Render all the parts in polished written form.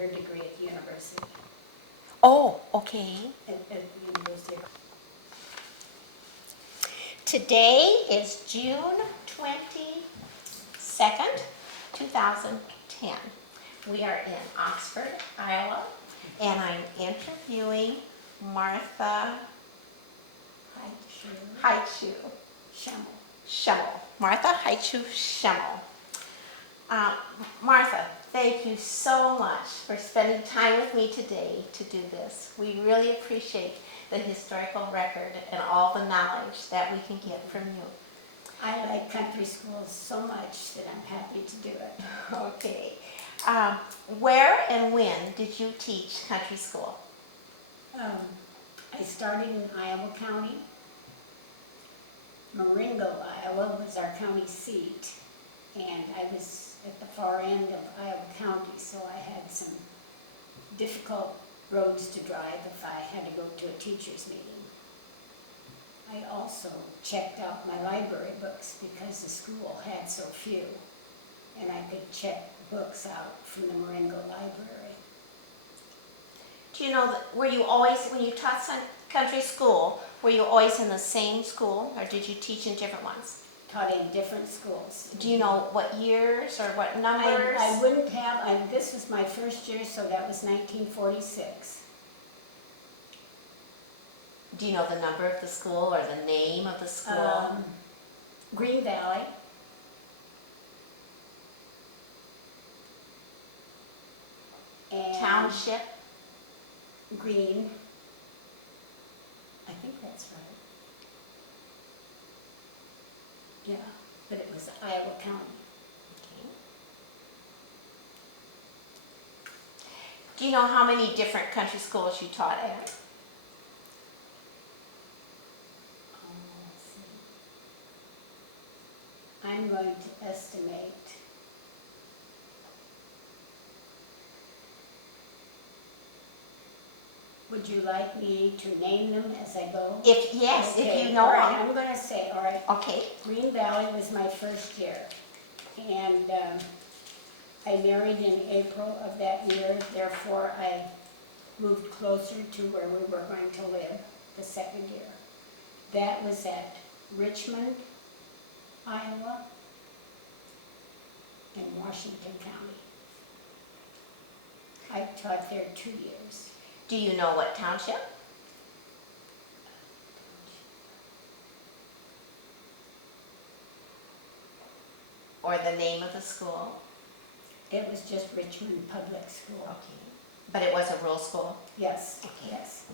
her degree at the university. Oh, okay. At the University of Today is June 22nd, 2010. We are in Oxford, Iowa, and I'm interviewing Martha Hightshoe Schemmel. Martha Hightshoe Schemmel. Martha, thank you so much for spending time with me today to do this. We really appreciate the historical record and all the knowledge that we can get from you. I like country schools so much that I'm happy to do it. Okay. Where and when did you teach country school? I started in Iowa County. Marengo, Iowa was our county seat, and I was at the far end of Iowa County, so I had some difficult roads to drive if I had to go to a teacher's meeting. I also checked out my library books because the school had so few, and I could check books out from the Marengo library. Do you know that, were you always, when you taught country school, were you always in the same school, or did you teach in different ones? Taught in different schools. Do you know what years or what numbers? I wouldn't have, this was my first year, so that was 1946. Do you know the number of the school or the name of the school? Green Valley. And Township? Green. I think that's right. Yeah, but it was Iowa County. Okay. Do you know how many different country schools you taught at? Let's see. I'm going to estimate. Would you like me to name them as I go? Yes, Okay, if you know all right, them. I'm going to say, all right. Okay. Green Valley was my first year, and I married in April of that year, therefore I moved closer to where we were going to live the second year. That was at Richmond, Iowa, in Washington County. I taught there 2 years. Do you know what township? Or the name of the school? It was just Richmond Public School. Okay. But it was a rural school? Yes, Okay. yes.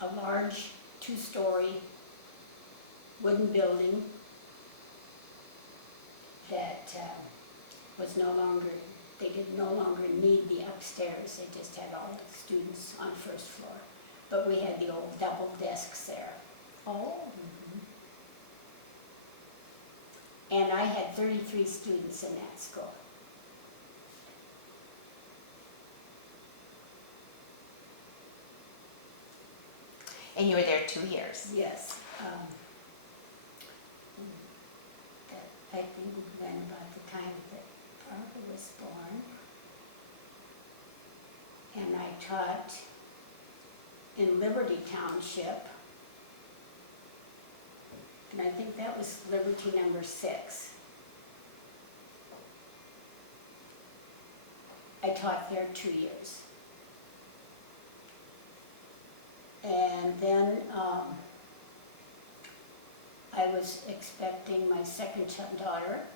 A large 2-story wooden building that was no longer, they did no longer need the upstairs, they just had all the students on first floor. But we had the old double desks there. Oh. And I had 33 students in that school. And you were there 2 years? Yes. I think then about the time that Barbara was born. And I taught in Liberty Township. And I think that was Liberty number 6. I taught there 2 years. And then I was expecting my second daughter,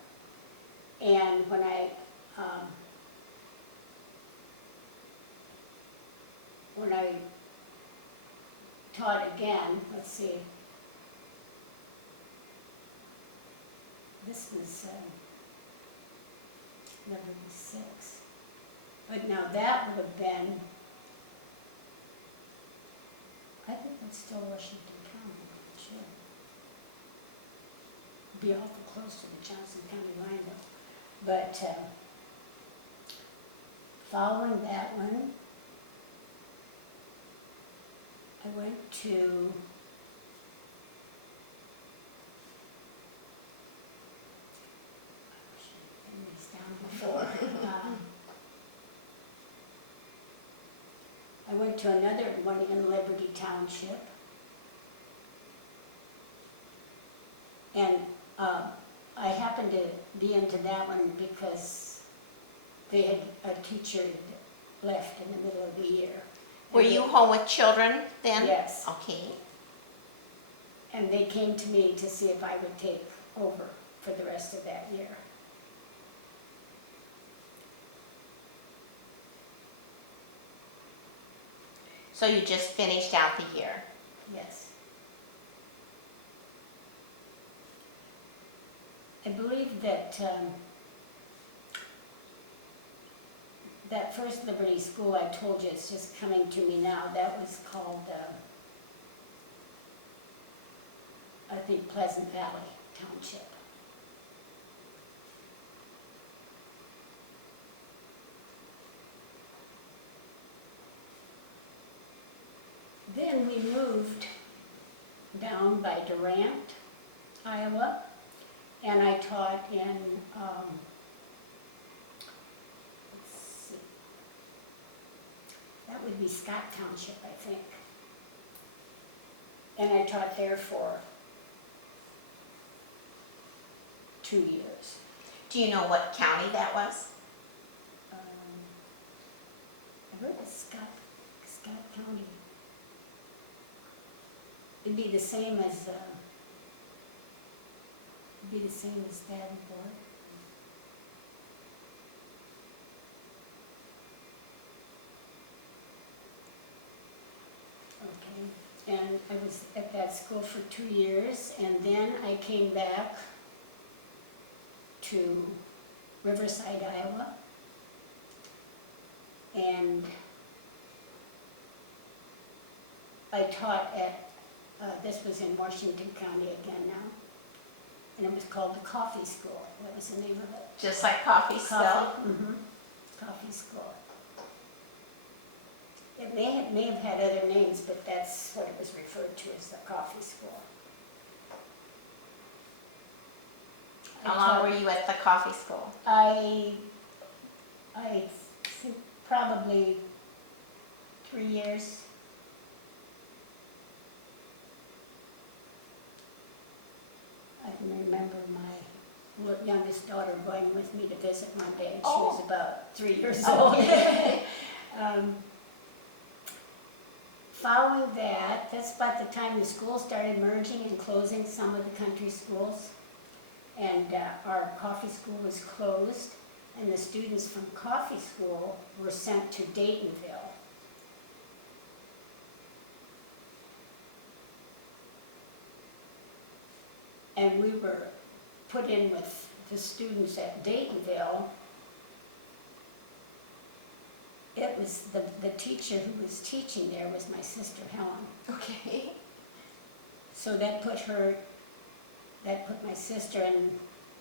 and when I taught again, let's see, this was number 6, but now that would have been, I think that's still Washington County, I'm not sure. Be awful close to the Johnson County line though. But following that one, I went to I should have written these down before. went to another one in Liberty Township. And I happened to be into that one because they had, a teacher left in the middle of the year. Were And you home with children then? Yes. Okay. And they came to me to see if I would take over for the rest of that year. So you just finished out the year. Yes. I believe that that first Liberty School I told you is just coming to me now. That was called, I think, Pleasant Valley Township. Then we moved down by Durant, Iowa, and I taught in, let's see, that would be Scott Township, I think. And I taught there for 2 years. Do you know what county that was? I heard it's Scott County. It'd be the same as, Davenport. Okay, and I was at that school for 2 years, and then I came back to Riverside, Iowa, and I taught at, this was in Washington County again now, and it was called the Coffee School. That was the name of it. Just like coffee still? Mm-hmm. Coffee School. It may have had other names, but that's what it was referred to as the Coffee School. How long were you at the coffee school? I think probably 3 years. I can remember my youngest daughter going with me to visit one day, and she was about 3 years old. Okay. Following that, that's about the time the schools started merging and closing some of the country schools. And our coffee school was closed, and the students from coffee school were sent to Daytonville. And we were put in with the students at Daytonville. It was the teacher who was teaching there was my sister Helen. Okay. So that put my sister and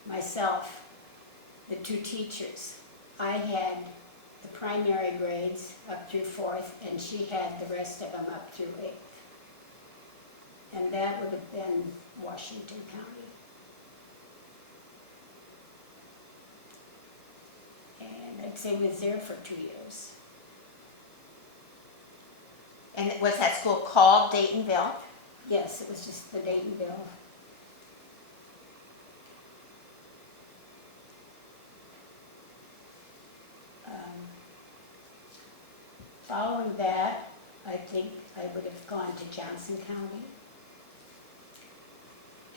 myself, the two teachers. I had the primary grades up through 4th, and she had the rest of them up through 8th. And that would have been Washington County. And I'd say we was there for 2 years. And was that school called Daytonville? Yes, it was just the Daytonville. Following that, I think I would have gone to Johnson County.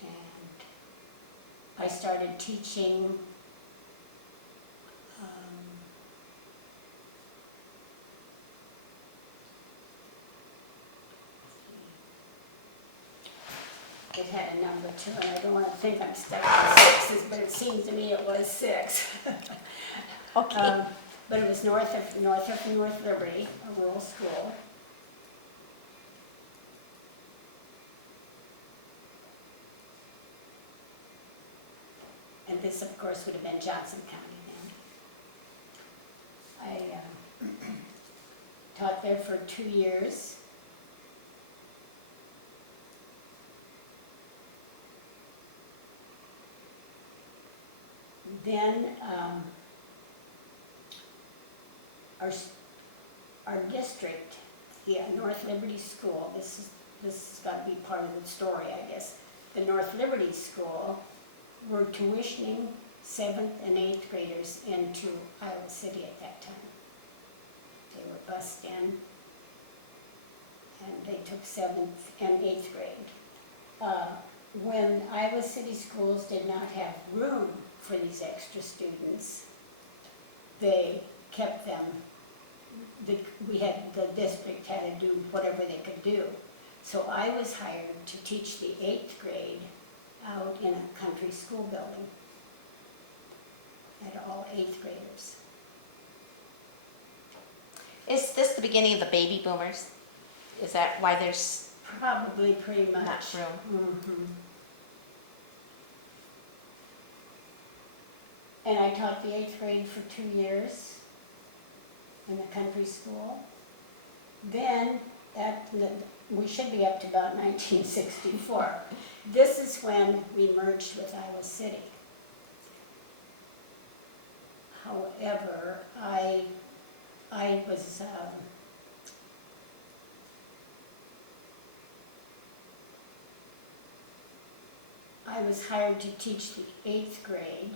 And I started teaching it had a number too, and I don't want to think I'm stuck with sixes, but it seems to me it was 6. Okay. But it was north of North Liberty, a rural school. And this, of course, would have been Johnson County then. I taught there for 2 years. Then our district yeah, North Liberty School, this has got to be part of the story, I guess. The North Liberty School were tuitioning 7th and 8th graders into Iowa City at that time. They were bused in, and they took 7th and 8th grade. When Iowa City schools did not have room for these extra students, they kept them, the district had to do whatever they could do. So I was hired to teach the 8th grade out in a country school building at all 8th graders. Is this the beginning of the baby boomers? Is that why there's Probably pretty much. not room? Mhm. And I taught the 8th grade for 2 years in the country school. Then, we should be up to about 1964. This is when we merged with Iowa City. However, I was, I was hired to teach the 8th grade,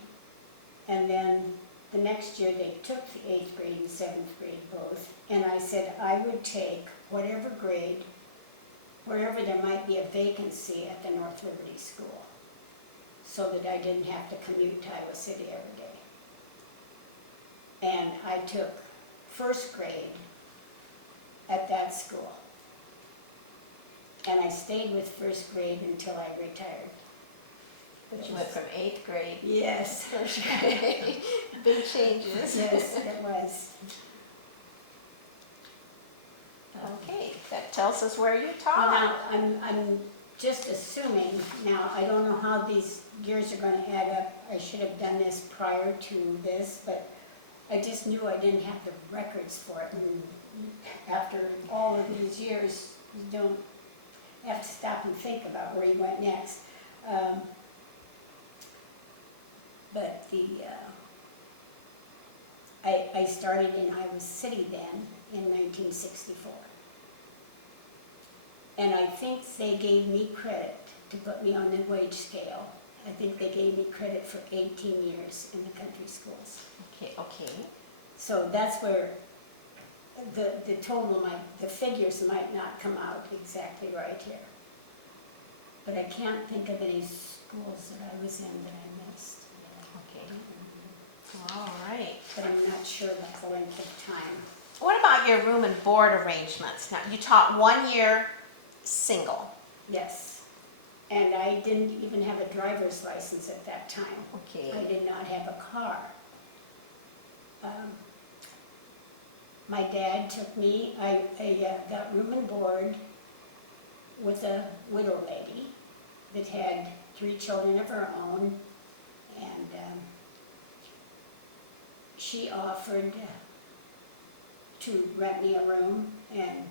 and then the next year they took the 8th grade and 7th grade both, and I said I would take whatever grade, wherever there might be a vacancy at the North Liberty School, so that I didn't have to commute to Iowa City every day. And I took 1st grade at that school. And I stayed with 1st grade until I retired. But you went from 8th grade Yes. to 1st grade. Big changes. Yes, it was. Okay, that tells us where you Well, taught. now, I'm just assuming, now, I don't know how these years are gonna add up. I should have done this prior to this, but I just knew I didn't have the records for it. And after all of these years, you don't have to stop and think about where you went next. But I started in Iowa City then in 1964. And I think they gave me credit to put me on the wage scale. I think they gave me credit for 18 years in the country schools. Okay. So that's where the total the figures might not come out exactly right here. But I can't think of any schools that I was in that I missed. Okay. All right. But I'm not sure about the length of time. What about your room and board arrangements? Now, you taught 1 year single. Yes. And I didn't even have a driver's license at that time. I Okay. did not have a car. My dad took me, I got room and board with a widow lady that had 3 children of her own, and she offered to rent me a room and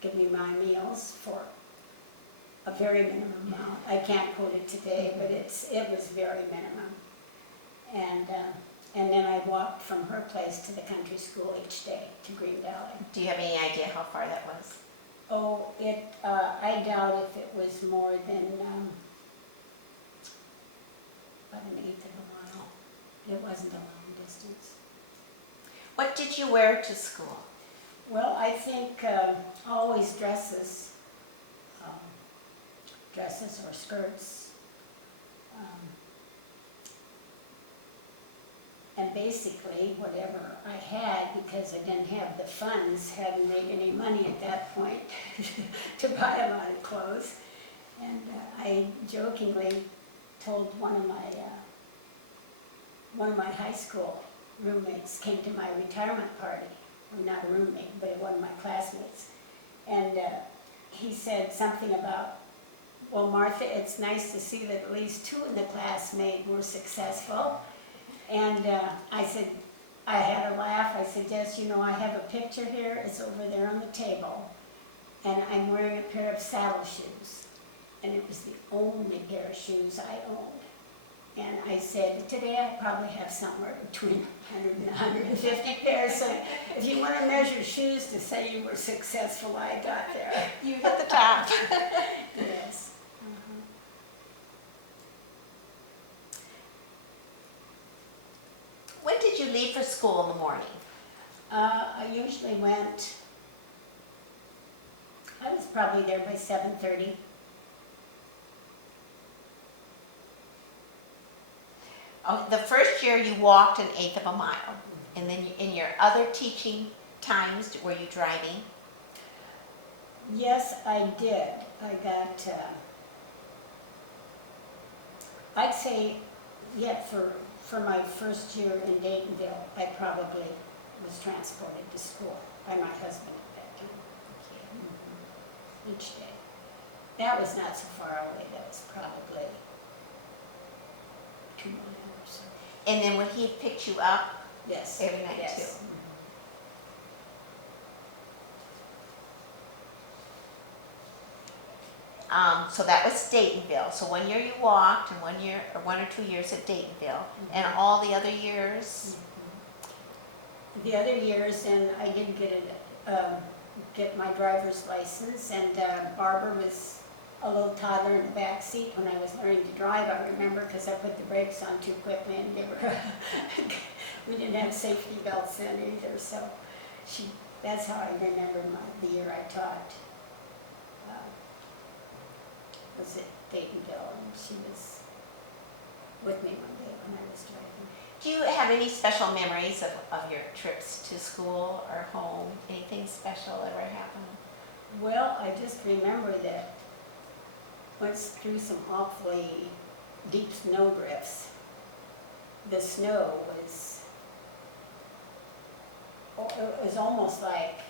give me my meals for a very minimum amount. I can't quote it today, but it was very minimum. And then I walked from her place to the country school each day to Green Valley. Do you have any idea how far that was? Oh, I doubt if it was more than about an eighth of a mile. It wasn't a long distance. What did you wear to school? Well, I think always dresses or skirts. And basically, whatever I had, because I didn't have the funds, hadn't made any money at that point to buy a lot of clothes. And I jokingly told one of my high school roommates came to my retirement party. Well, not a roommate, but one of my classmates. And he said something about, well, Martha, it's nice to see that at least 2 in the class were successful. And I said, I had a laugh. I said, yes, you know, I have a picture here. It's over there on the table. And I'm wearing a pair of saddle shoes. And it was the only pair of shoes I owned. And I said, today I probably have somewhere between 100 and 150 pairs. So if you want to measure shoes to say you were successful, I got there. You hit the top. Yes. When did you leave for school in the morning? I usually went, I was probably there by 7:30. Oh, the first year you walked an eighth of a mile, and then in your other teaching times, were you driving? Yes, I did. I got, I'd say, yeah, for my first year in Daytonville, I probably was transported to school by my husband at that time. Each day. That was not so far away. That was probably 2 miles or so. And then would he pick you up Yes. every night Yes. too? So that was Daytonville. So 1 year you walked, and 1 year or 1 or 2 years at Daytonville, and all the other years. The other years, and I did get my driver's license, and Barbara was a little toddler in the back seat when I was learning to drive. I remember because I put the brakes on too quickly, and they were we didn't have safety belts then either. So that's how I remember the year I taught. Was at Daytonville, and she was with me one day when I was driving. Do you have any special memories of your trips to school or home? Anything special ever happened? Well, I just remember that went through some awfully deep snow drifts. The snow was almost like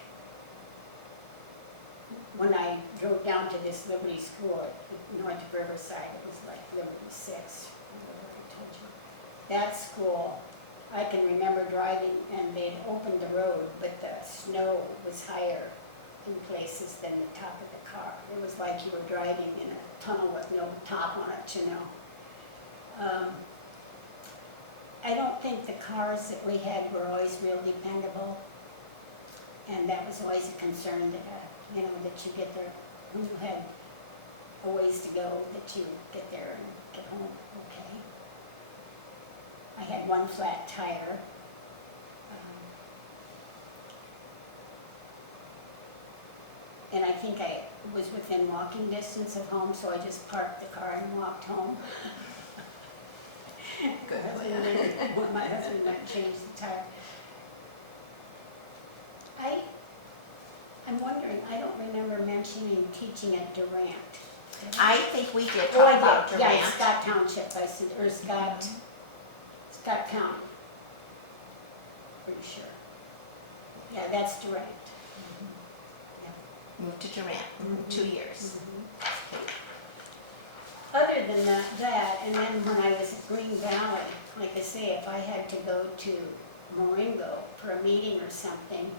when I drove down to this Liberty School at north of Riverside. It was like Liberty 6, whatever I told you. That school, I can remember driving, and they'd opened the road, but the snow was higher in places than the top of the car. It was like you were driving in a tunnel with no top on it, you know. I don't think the cars that we had were always real dependable, and that was always a concern that, that you get there, when you had a ways to go, that you get there and get home okay. I had one flat tire. And I think I was within walking distance of home, so I just parked the car and walked home. Good. When my husband went and changed the tire. I'm wondering, I don't remember mentioning teaching at Durant. I think we did Oh, I talk about did. Durant. Yeah, Scott Township, I said, or Scott County. Pretty sure. Yeah, that's Durant. Moved to Durant, 2 years. Other than that, and then when I was at Green Valley, like I say, if I had to go to Marengo for a meeting or something,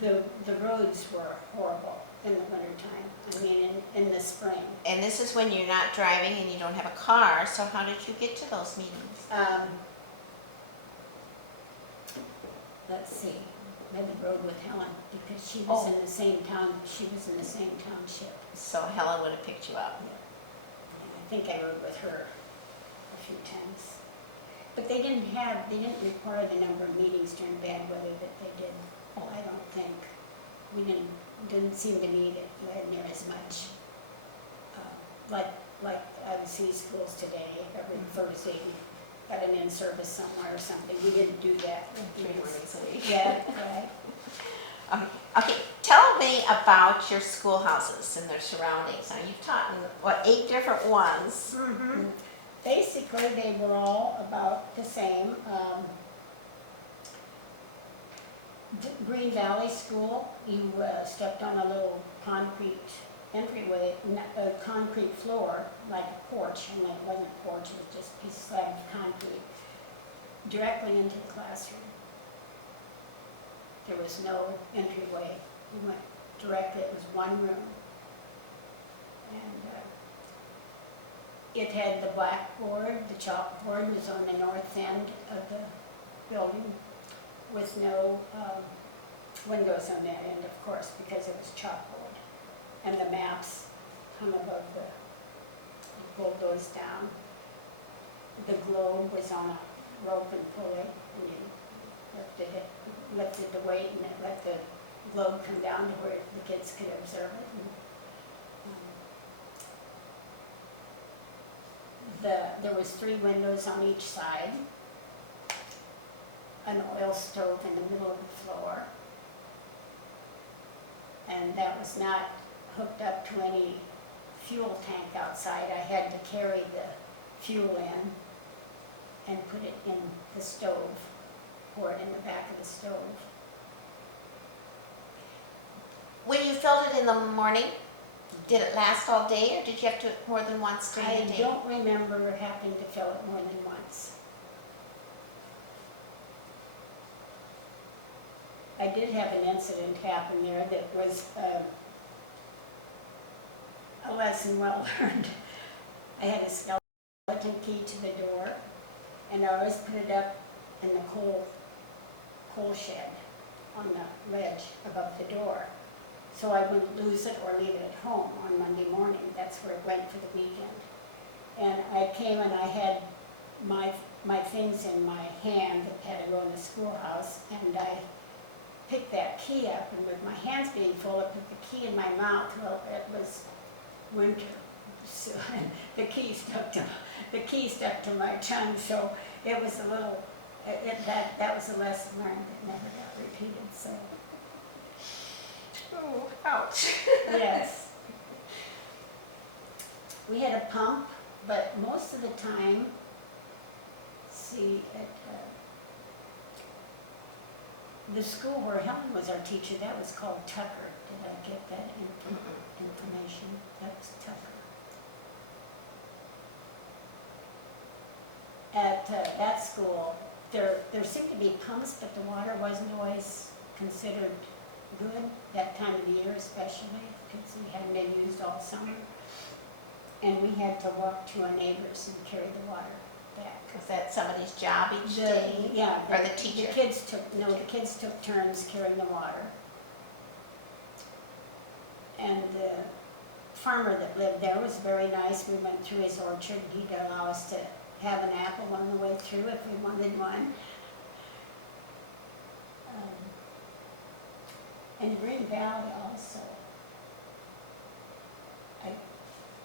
the roads were horrible in the wintertime. I mean, in the spring. And this is when you're not driving and you don't have a car, so how did you get to those meetings? Let's see, I had the road with Helen, because she was in the same town, she was in the same township. So Helen would have picked you up. Yeah. And I think I rode with her a few times. But they didn't require the number of meetings during bad weather that they did. I don't think. We didn't seem to need it near as much. Like I would see schools today, every Thursday, we got an in-service somewhere or something. We didn't do that. 3 mornings a week. Yeah, right. Okay, tell me about your schoolhouses and their surroundings. Now, you've taught in, 8 different ones? Mm-hmm. Basically, they were all about the same. Green Valley School, you stepped on a little concrete entryway, a concrete floor, like a porch, and it wasn't a porch, it was just a piece of slab of concrete, directly into the classroom. There was no entryway. You went directly, it was one room. And It had the blackboard, the chalkboard was on the north end of the building with no windows on that end, of course, because it was chalkboard. And the maps hung above you pulled those down. The globe was on a rope and pulley, and you lifted the weight, and it let the globe come down to where the kids could observe it. And, there was 3 windows on each side, an oil stove in the middle of the floor, and that was not hooked up to any fuel tank outside. I had to carry the fuel in and put it in the stove, pour it in the back of the stove. When you filled it in the morning, did it last all day, or did you have to do it more than once during the I day? don't remember having to fill it more than once. I did have an incident happen there that was a lesson well learned. I had a skeleton key to the door, and I always put it up in the coal shed on the ledge above the door, so I wouldn't lose it or leave it at home on Monday morning. That's where it went for the weekend. And I came and I had my things in my hand that had to go in the schoolhouse, and I picked that key up, and with my hands being full, I put the key in my mouth. Well, it was winter, so the key stuck to my tongue, so it was a little, that was a lesson learned that never got repeated, so. Oh, ouch. Yes. We had a pump, but most of the time, the school where Helen was our teacher, that was called Tucker. Did I get that information? That was Tucker. At that school, there seemed to be pumps, but the water wasn't always considered good that time of the year, especially because we hadn't been used all summer. And we had to walk to our neighbors and carry the water back. Was that somebody's job each day? Yeah. Or the teacher? The kids took turns carrying the water. And the farmer that lived there was very nice. We went through his orchard. He'd allow us to have an apple on the way through if we wanted one. And Green Valley also.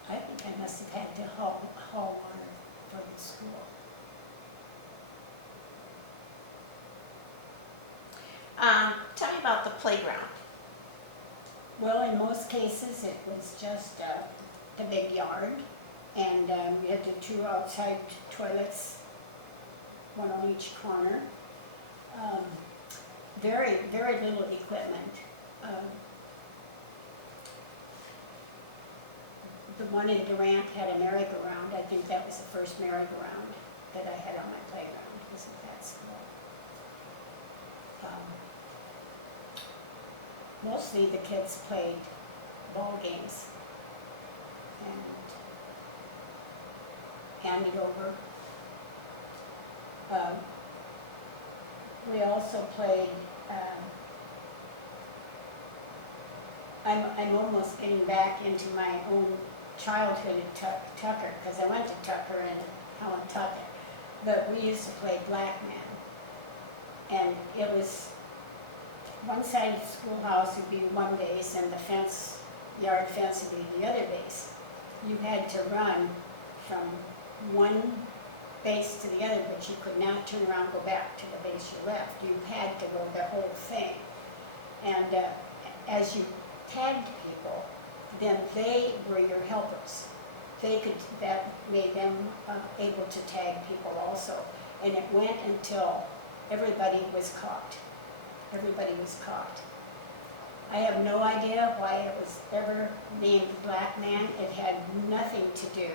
I think I must have had to haul water for the school. Tell me about the playground. Well, in most cases, it was just the big yard, and we had the 2 outside toilets, one on each corner. Very, very little equipment. The one in Durant had a merry-go-round. I think that was the first merry-go-round that I had on my playground, was at that school. Mostly the kids played ball games and handed over. We also played, I'm almost getting back into my own childhood at Tucker, because I went to Tucker and Helen-Tucker, but we used to play black man. And it was, one side of the schoolhouse would be one base, and the yard fence would be the other base. You had to run from one base to the other, but you could not turn around and go back to the base you left. You had to go the whole thing. And as you tagged people, then they were your helpers. That made them able to tag people also. And it went until everybody was caught. Everybody was caught. I have no idea why it was ever named Black Man. It had nothing to do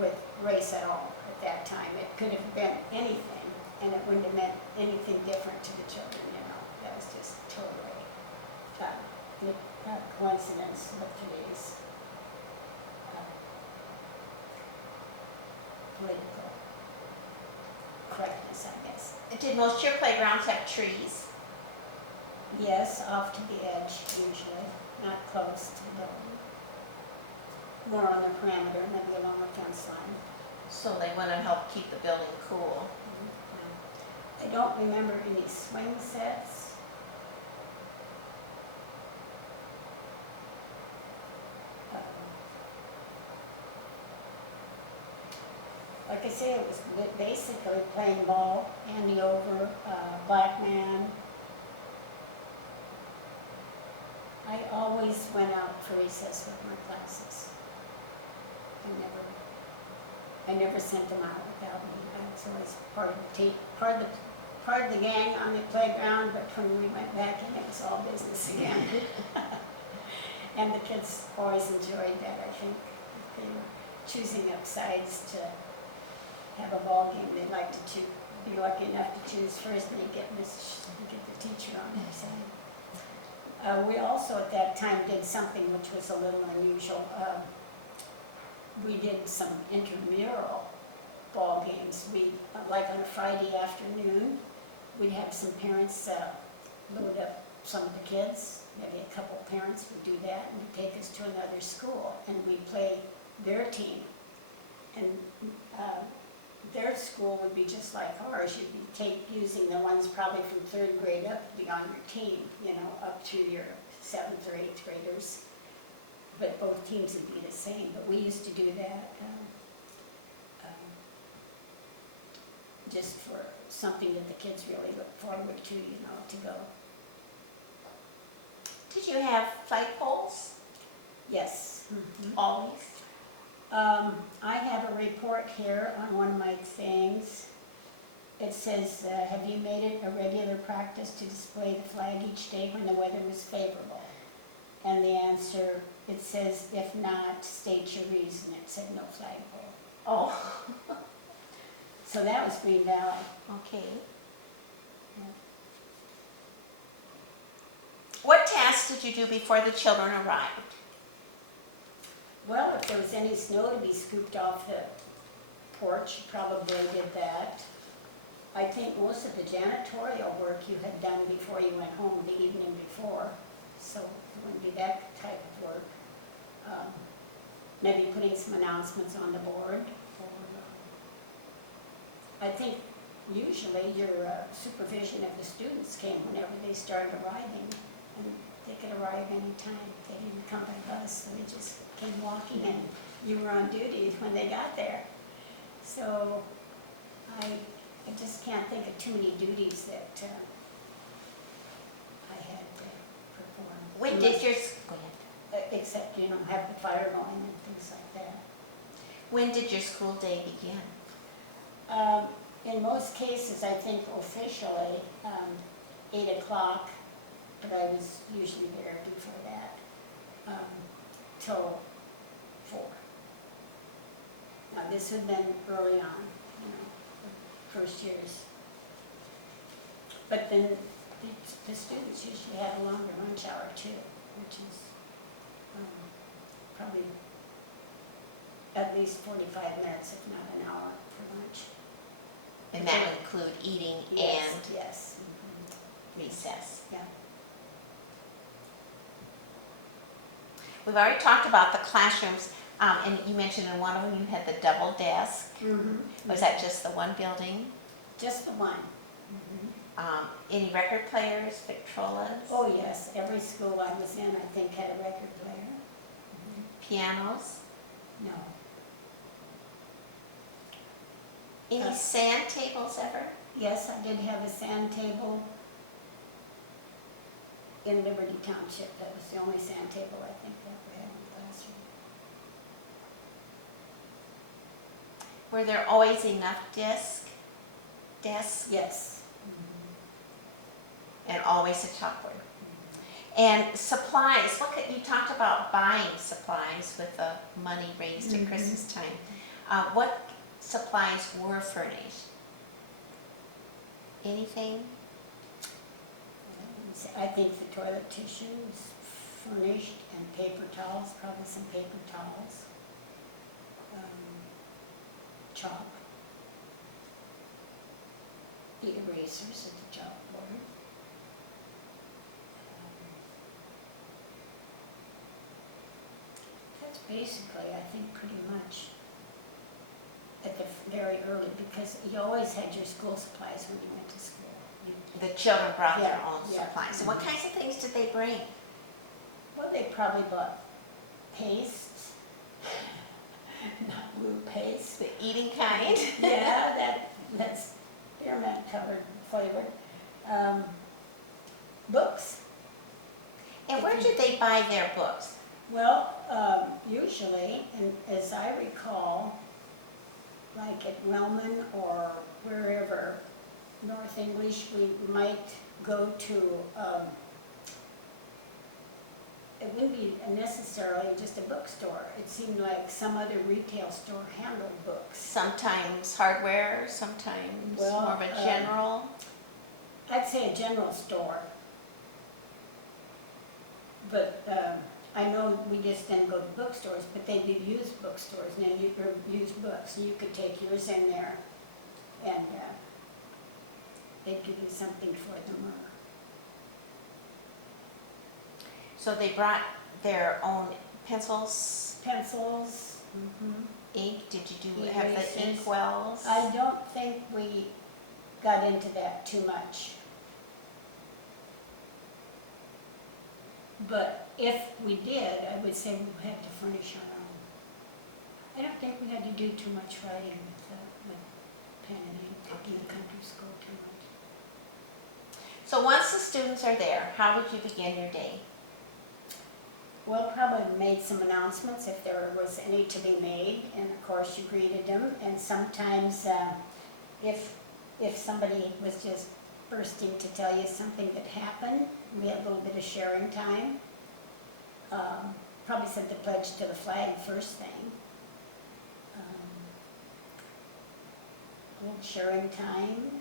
with race at all at that time. It could have been anything, and it wouldn't have meant anything different to the children, you know. That was just totally a coincidence with today's. trees, I guess. Did most of your playgrounds have trees? Yes, off to the edge usually, not close to the building. More on the perimeter, maybe along the fence line. So they want to help keep the building cool. I don't remember any swing sets. Like I say, it was basically playing ball, Andy over, black man. I always went out for recess with my classes. I never sent them out without me. I was always part of the gang on the playground, but when we went back in, it was all business again. And the kids always enjoyed that, I think. If they were choosing up sides to have a ball game, they'd like to be lucky enough to choose first, and you get the teacher on their side. We also at that time did something which was a little unusual. We did some intramural ball games. Like on a Friday afternoon, we'd have some parents load up some of the kids. Maybe a couple parents would do that and take us to another school, and we'd play their team. And their school would be just like ours. You'd be using the ones probably from 3rd grade up to be on your team, up through your 7th or 8th graders. But both teams would be the same. But we used to do that just for something that the kids really look forward to, to go. Did you have flagpoles? Yes. Always? I have a report here on one of my things. It says, have you made it a regular practice to display the flag each day when the weather was favorable? And the answer, it says, if not, state your reason. It said no flagpole. Oh. So that was Green Valley. Okay. Yeah. What tasks did you do before the children arrived? Well, if there was any snow to be scooped off the porch, you probably did that. I think most of the janitorial work you had done before you went home the evening before, so it wouldn't be that type of work. Maybe putting some announcements on the board. I think usually your supervision of the students came whenever they started arriving, and they could arrive anytime. They didn't come by bus, so they just came walking, and you were on duty when they got there. So I just can't think of too many duties that I had to perform. When did your go ahead. Except, have the fire going and things like that. When did your school day begin? In most cases, I think officially 8 o'clock, but I was usually there before that, till 4. Now this had been early on, the first years. But then the students usually had a longer lunch hour too, which is probably at least 45 minutes, if not an hour for lunch. And that would include eating Yes, and yes. recess. Yeah. We've already talked about the classrooms, and you mentioned in one of them you had the double desk. Was that just the one building? Just the one. Any record players, Victrolas? Oh yes, every school I was in, I think, had a record player. Pianos? No. Any sand tables ever? Yes, I did have a sand table in Liberty Township. That was the only sand table I think that we had in the classroom. Were there always enough desks? Yes. And always a chalkboard. And supplies, you talked about buying supplies with the money raised at Christmas time. What supplies were furnished? Anything? I think the toilet tissue was furnished, and paper towels, probably some paper towels. Chalk. the erasers at the chalkboard. That's basically, I think, pretty much at the very early, because you always had your school supplies when you went to school. The children brought their Yeah, own yeah. supplies. So what kinds of things did they bring? Well, they probably bought pastes, not blue paste. The eating kind? Yeah, that's spearmint covered flavored. Books. And where did they buy their books? Well, usually, and as I recall, like at Wellman or wherever, North English, we might go to, it wouldn't be necessarily just a bookstore. It seemed like some other retail store handled books. Sometimes hardware, sometimes Well, more of a general. I'd say a general store. But I know we just didn't go to bookstores, but they did used bookstores, and or used books. You could take yours in there, and they'd give you something for them. So they brought their own pencils, Pencils. ink. Did you have the Erasers. ink wells? I don't think we got into that too much. But if we did, I would say we had to furnish our own. I don't think we had to do too much writing with pen and ink in the country school too much. So once the students are there, how would you begin your day? Well, probably made some announcements if there was any to be made, and of course you greeted them. And sometimes if somebody was just bursting to tell you something that happened, we had a little bit of sharing time. Probably said the pledge to the flag first thing. A little sharing time,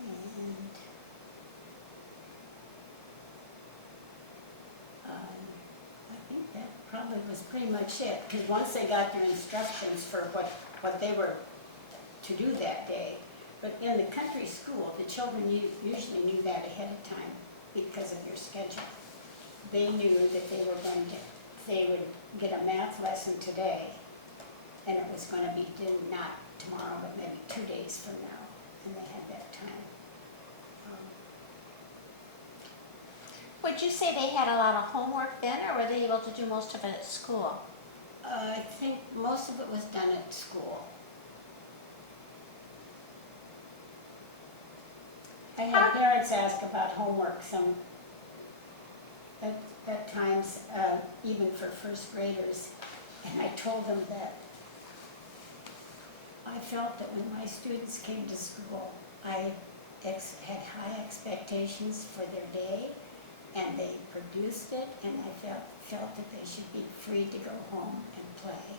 and I think that probably was pretty much it. Because once they got their instructions for what they were to do that day, but in the country school, the children usually knew that ahead of time because of their schedule. They knew that they would get a math lesson today, and it was going to be not tomorrow, but maybe 2 days from now, and they had that time. Would you say they had a lot of homework then, or were they able to do most of it at school? I think most of it was done at school. I had parents ask about homework some, at times, even for first graders, and I told them that I felt that when my students came to school, I had high expectations for their day, and they produced it, and I felt that they should be free to go home and play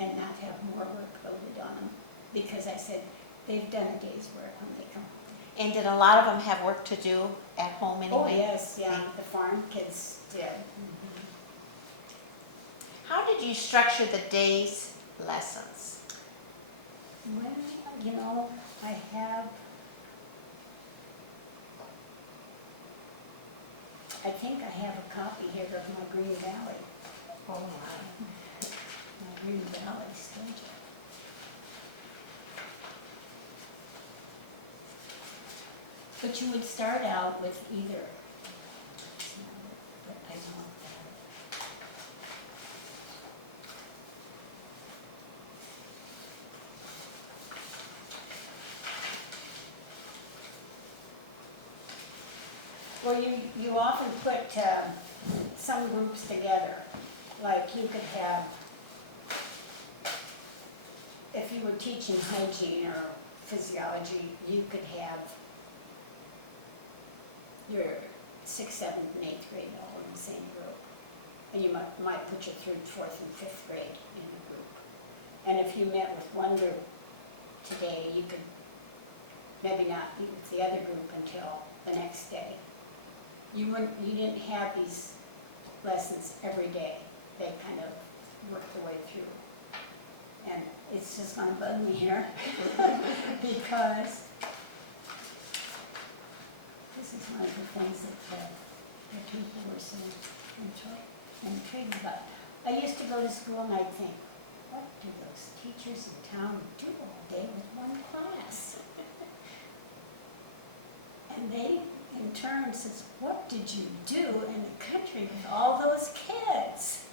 and not have more work loaded on them, because I said they've done a day's work when they come home. And did a lot of them have work to do at home anyway? Oh, yes, yeah, the farm kids did. How did you structure the day's lessons? Well, you know, I think I have a copy here of my Green Valley. Oh my. My Green Valley schedule. But you would start out with either, but I don't have it. Well, you often put some groups together, like you could have, if you were teaching hygiene or physiology, you could have your 6th, 7th, and 8th grade all in the same group. And you might put your 3rd, 4th, and 5th grade in a group. And if you met with one group today, you could maybe not meet with the other group until the next day. You didn't have these lessons every day. They kind of worked their way through. And it's just going to bug me here because this is one of the things that people were so intrigued about. I used to go to school and I'd think, what do those teachers in town do all day with one class? And they, in turn, says, what did you do in the country with all those kids?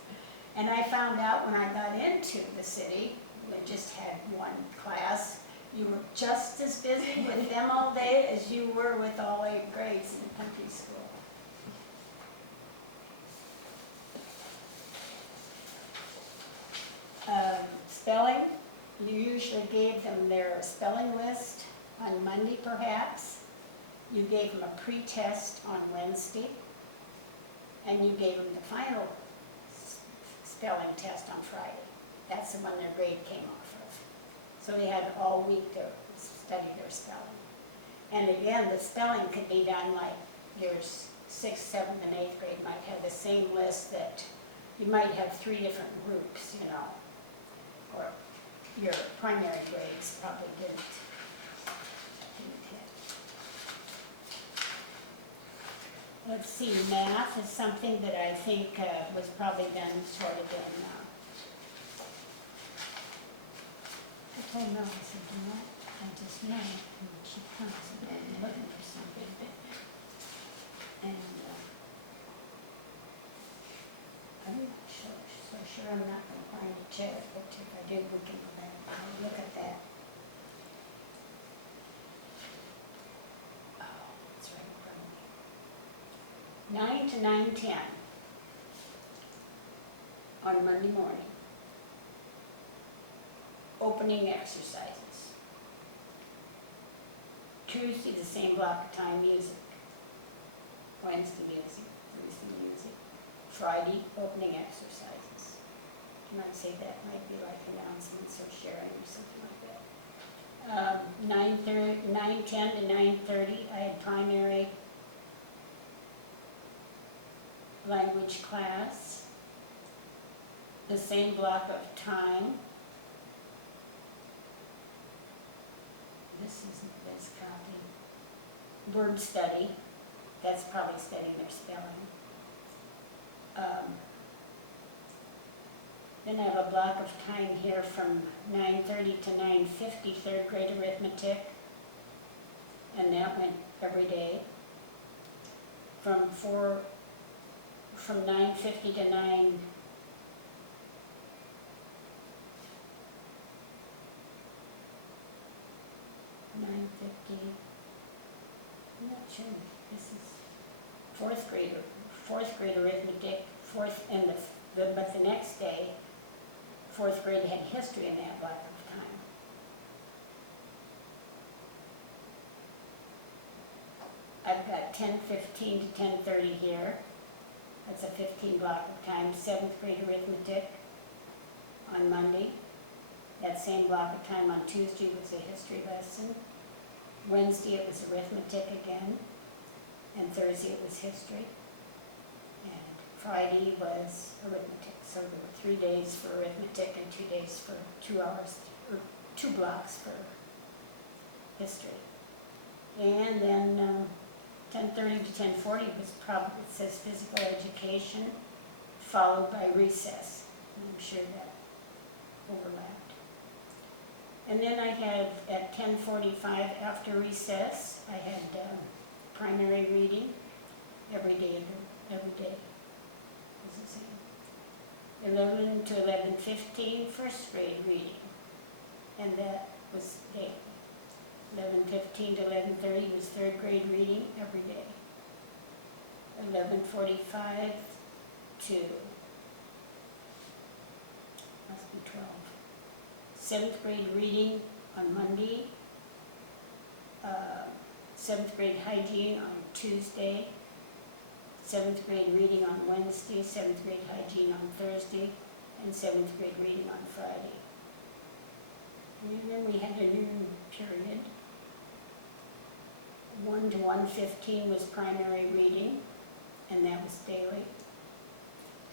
And I found out when I got into the city, we just had one class. You were just as busy with them all day as you were with all 8 grades in the country school. Spelling, you usually gave them their spelling list on Monday perhaps. You gave them a pre-test on Wednesday, and you gave them the final spelling test on Friday. That's the one their grade came off of. So they had all week to study their spelling. And again, the spelling could be done like your 6th, 7th, and 8th grade might have the same list that you might have 3 different groups, you know, or your primary grades probably didn't hit. Let's see, math is something that I think was probably done sort of in, I told Mel, I said, you know, I just know when she comes and I'm looking for something. And I'm not sure I'm not going to find a chair, but if I do, we can go back and look at that. Oh, it's right in front of me. 9 to 9:10 on Monday morning. Opening exercises. Tuesday, the same block of time, music. Wednesday, music. Thursday, music. Friday, opening exercises. You might say that might be like announcements or sharing or something like that. 9:10 to 9:30, I had primary language class. The same block of time. This isn't this copy. Word study. That's probably studying their spelling. Then I have a block of time here from 9:30 to 9:50, 3rd grade arithmetic. And that went every day. From 9:50 to 9. I'm not sure. This is 4th grade arithmetic. But the next day, 4th grade had history in that block of time. I've got 10:15 to 10:30 here. That's a 15 block of time. 7th grade arithmetic on Monday. That same block of time on Tuesday was a history lesson. Wednesday it was arithmetic again. And Thursday it was history. And Friday was arithmetic. So there were 3 days for arithmetic and 2 days for 2 hours, or 2 blocks for history. And then 10:30 to 10:40 was probably, it says physical education, followed by recess. I'm sure that overlapped. And then I had at 10:45 after recess, I had primary reading every day. Was the same. 11 to 11:15 first grade reading, and that was daily. 11:15 to 11:30 was 3rd grade reading every day. 11:45 to must be 12. 7th grade reading on Monday, 7th grade hygiene on Tuesday, 7th grade reading on Wednesday, 7th grade hygiene on Thursday, and 7th grade reading on Friday. And then we had a noon period. 1 to 1:15 was primary reading, and that was daily.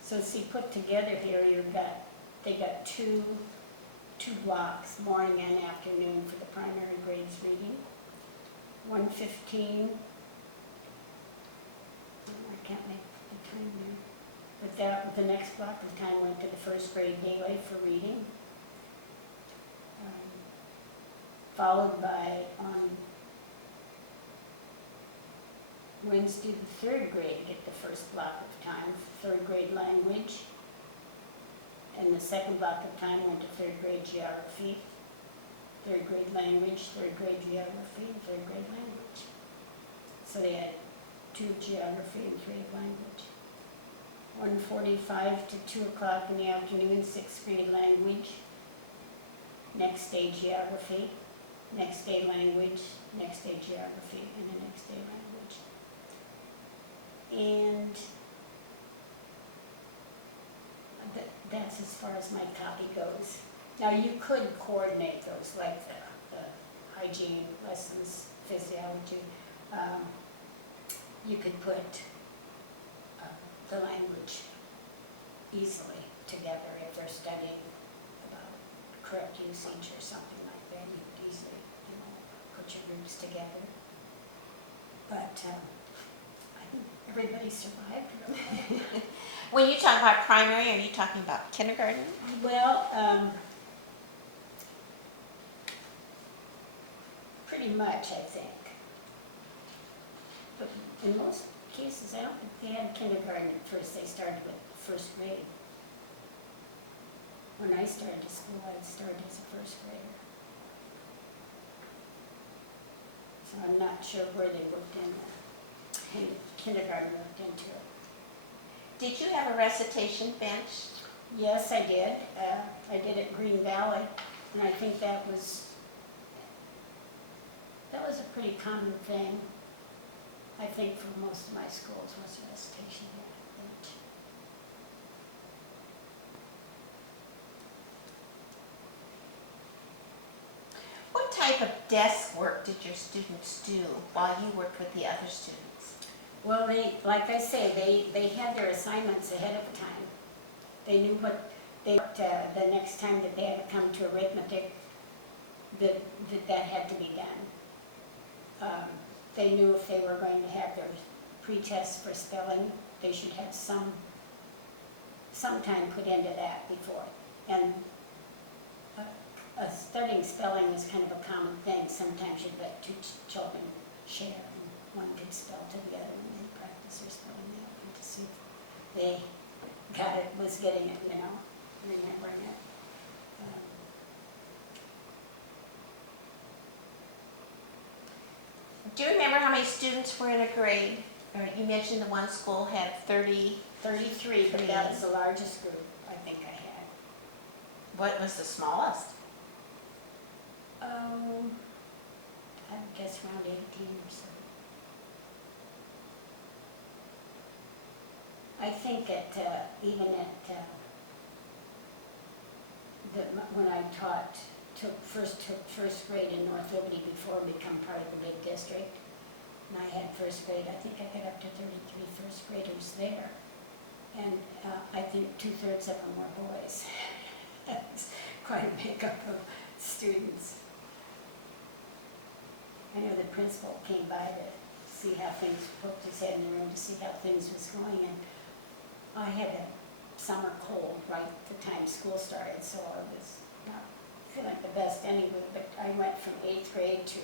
So see, put together here, they got two blocks, morning and afternoon, for the primary grades reading. 1:15 But the next block of time went to the first grade daily for reading. Followed by on Wednesday, the third grade get the first block of time, third grade language. And the second block of time went to third grade geography, third grade language, third grade geography, and third grade language. So they had 2 of geography and 3 of language. 1:45 to 2 o'clock in the afternoon, 6th grade language. Next day geography, next day language, next day geography, and the next day language. And that's as far as my copy goes. Now you could coordinate those, like the hygiene lessons, physiology. You could put the language easily together if they're studying about correct usage or something like that. You could easily, put your groups together. But I think everybody survived really. When you talk about primary, are you talking about kindergarten? Well, pretty much, I think. But in most cases, I don't think they had kindergarten at first. They started with first grade. When I started school, I started as a first grader. So I'm not sure where they worked in kindergarten worked into it. Did you have a recitation bench? Yes, I did. I did at Green Valley, and I think that was a pretty common thing. I think for most of my schools was a recitation bench. What type of desk work did your students do while you worked with the other students? Well, like I say, they had their assignments ahead of time. They knew what the next time that they had to come to arithmetic, that had to be done. They knew if they were going to have their pre-tests for spelling, they should have some time put into that before. And studying spelling is kind of a common thing. Sometimes you'd let 2 children share, and one could spell to the other, and they practice their spelling out and to see if they was getting it, remembering it. Do you remember how many students were in a grade? Or you mentioned the one school had 30. 33, but that was the largest group I think I had. What was the smallest? I guess around 18 or so. I think even at when I took first grade in North Liberty before I become part of the big district, and I had first grade, I think I got up to 33 first graders there. And I think 2/3 of them were boys. That's quite a makeup of students. I know the principal came by to see how things, poked his head in the room to see how things was going, and I had a summer cold right the time school started, so I was not feeling the best anyway, but I went from 8th grade to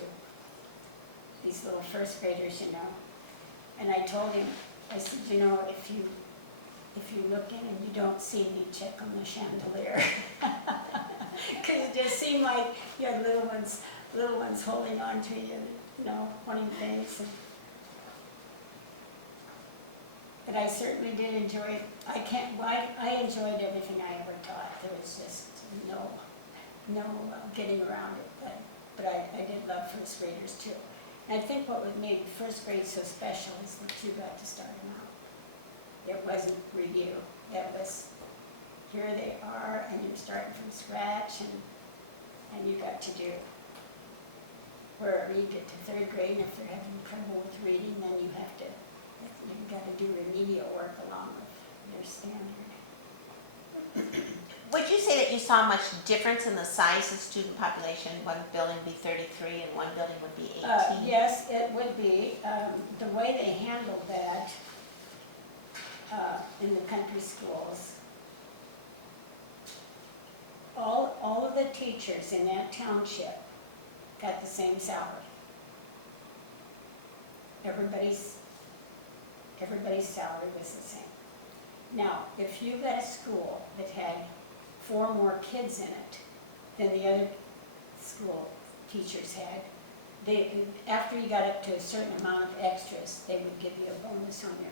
these little first graders, and I told him, I said, if you look in and you don't see me, check on the chandelier. Because it just seemed like you had little ones holding on to you, wanting things. But I certainly did enjoy it. I enjoyed everything I ever taught. There was just no getting around it. But I did love first graders too. And I think what made first grade so special is that you got to start them out. It wasn't review. It was, here they are, and you're starting from scratch, and you got to do. Wherever you get to 3rd grade, and if they're having trouble with reading, then you've got to do remedial work along with their standard. Would you say that you saw much difference in the size of student population? One building would be 33 and one building would be 18? Yes, it would be. The way they handled that, in the country schools, all of the teachers in that township got the same salary. Everybody's salary was the same. Now, if you got a school that had 4 more kids in it than the other school teachers had, after you got up to a certain amount of extras, they would give you a bonus on your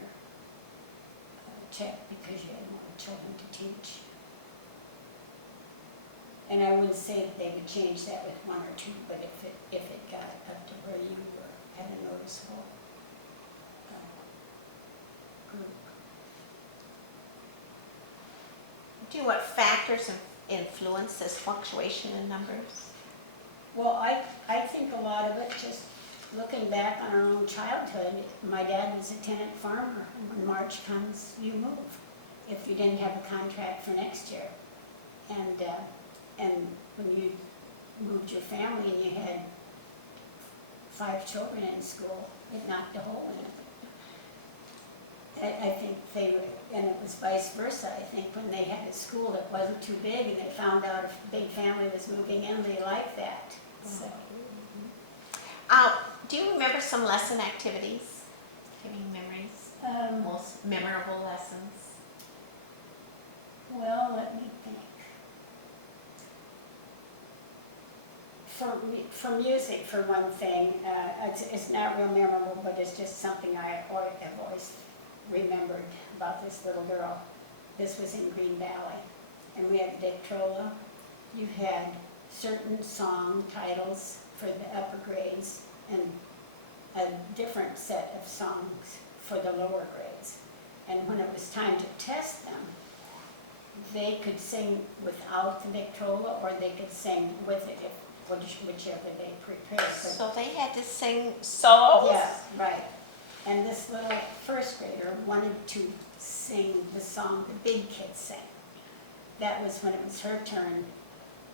check because you had more children to teach. And I wouldn't say that they would change that with 1 or 2, but if it got up to where you had a noticeable group. Do what factors influence this fluctuation in numbers? Well, I think a lot of it, just looking back on our own childhood, my dad was a tenant farmer, and when March comes, you move, if you didn't have a contract for next year. And when you moved your family and you had 5 children in school, it knocked a hole in it. I think they would, and it was vice versa. I think when they had a school that wasn't too big and they found out if a big family was moving in, they liked that. So. Do you remember some lesson activities? Any memories? Most memorable lessons? Well, let me think. For music, for one thing, it's not real memorable, but it's just something I have always remembered about this little girl. This was in Green Valley, and we had Victrola. You had certain song titles for the upper grades, and a different set of songs for the lower grades. And when it was time to test them, they could sing without the Victrola, or they could sing with it, whichever they prepared. So they had to sing solos? Yeah, right. And this little first grader wanted to sing the song the big kids sang. That was when it was her turn.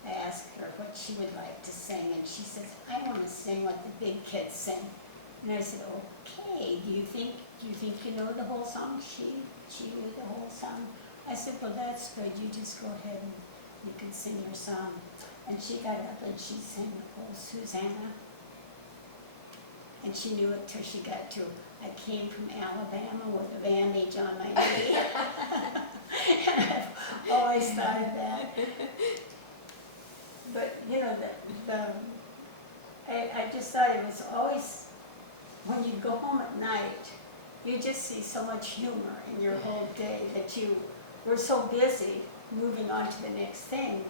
I asked her what she would like to sing, and she says, I want to sing what the big kids sing. And I said, okay, do you think you know the whole song? She knew the whole song. I said, well, that's good. You just go ahead and you can sing your song. And she got up and she sang "Oh Susanna," and she knew it till she got to, I came from Alabama with a bandage on my knee. And I've always thought of that. But you know, I just thought it was always, when you go home at night, you just see so much humor in your whole day that you were so busy moving on to the next thing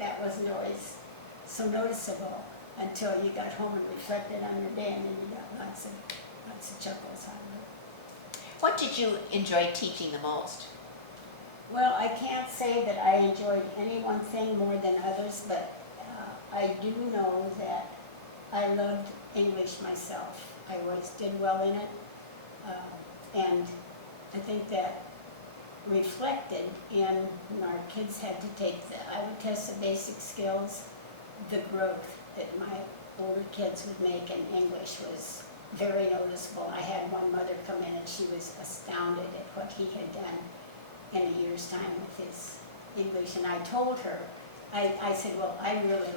that wasn't always so noticeable until you got home and reflected on your day, and then you got lots of chuckles out of it. What did you enjoy teaching the most? Well, I can't say that I enjoyed any one thing more than others, but I do know that I loved English myself. I always did well in it, and I think that reflected in when our kids had to take I would test the basic skills, the growth that my older kids would make in English was very noticeable. I had one mother come in and she was astounded at what he had done in a year's time with his English, and I told her, I said, well, I really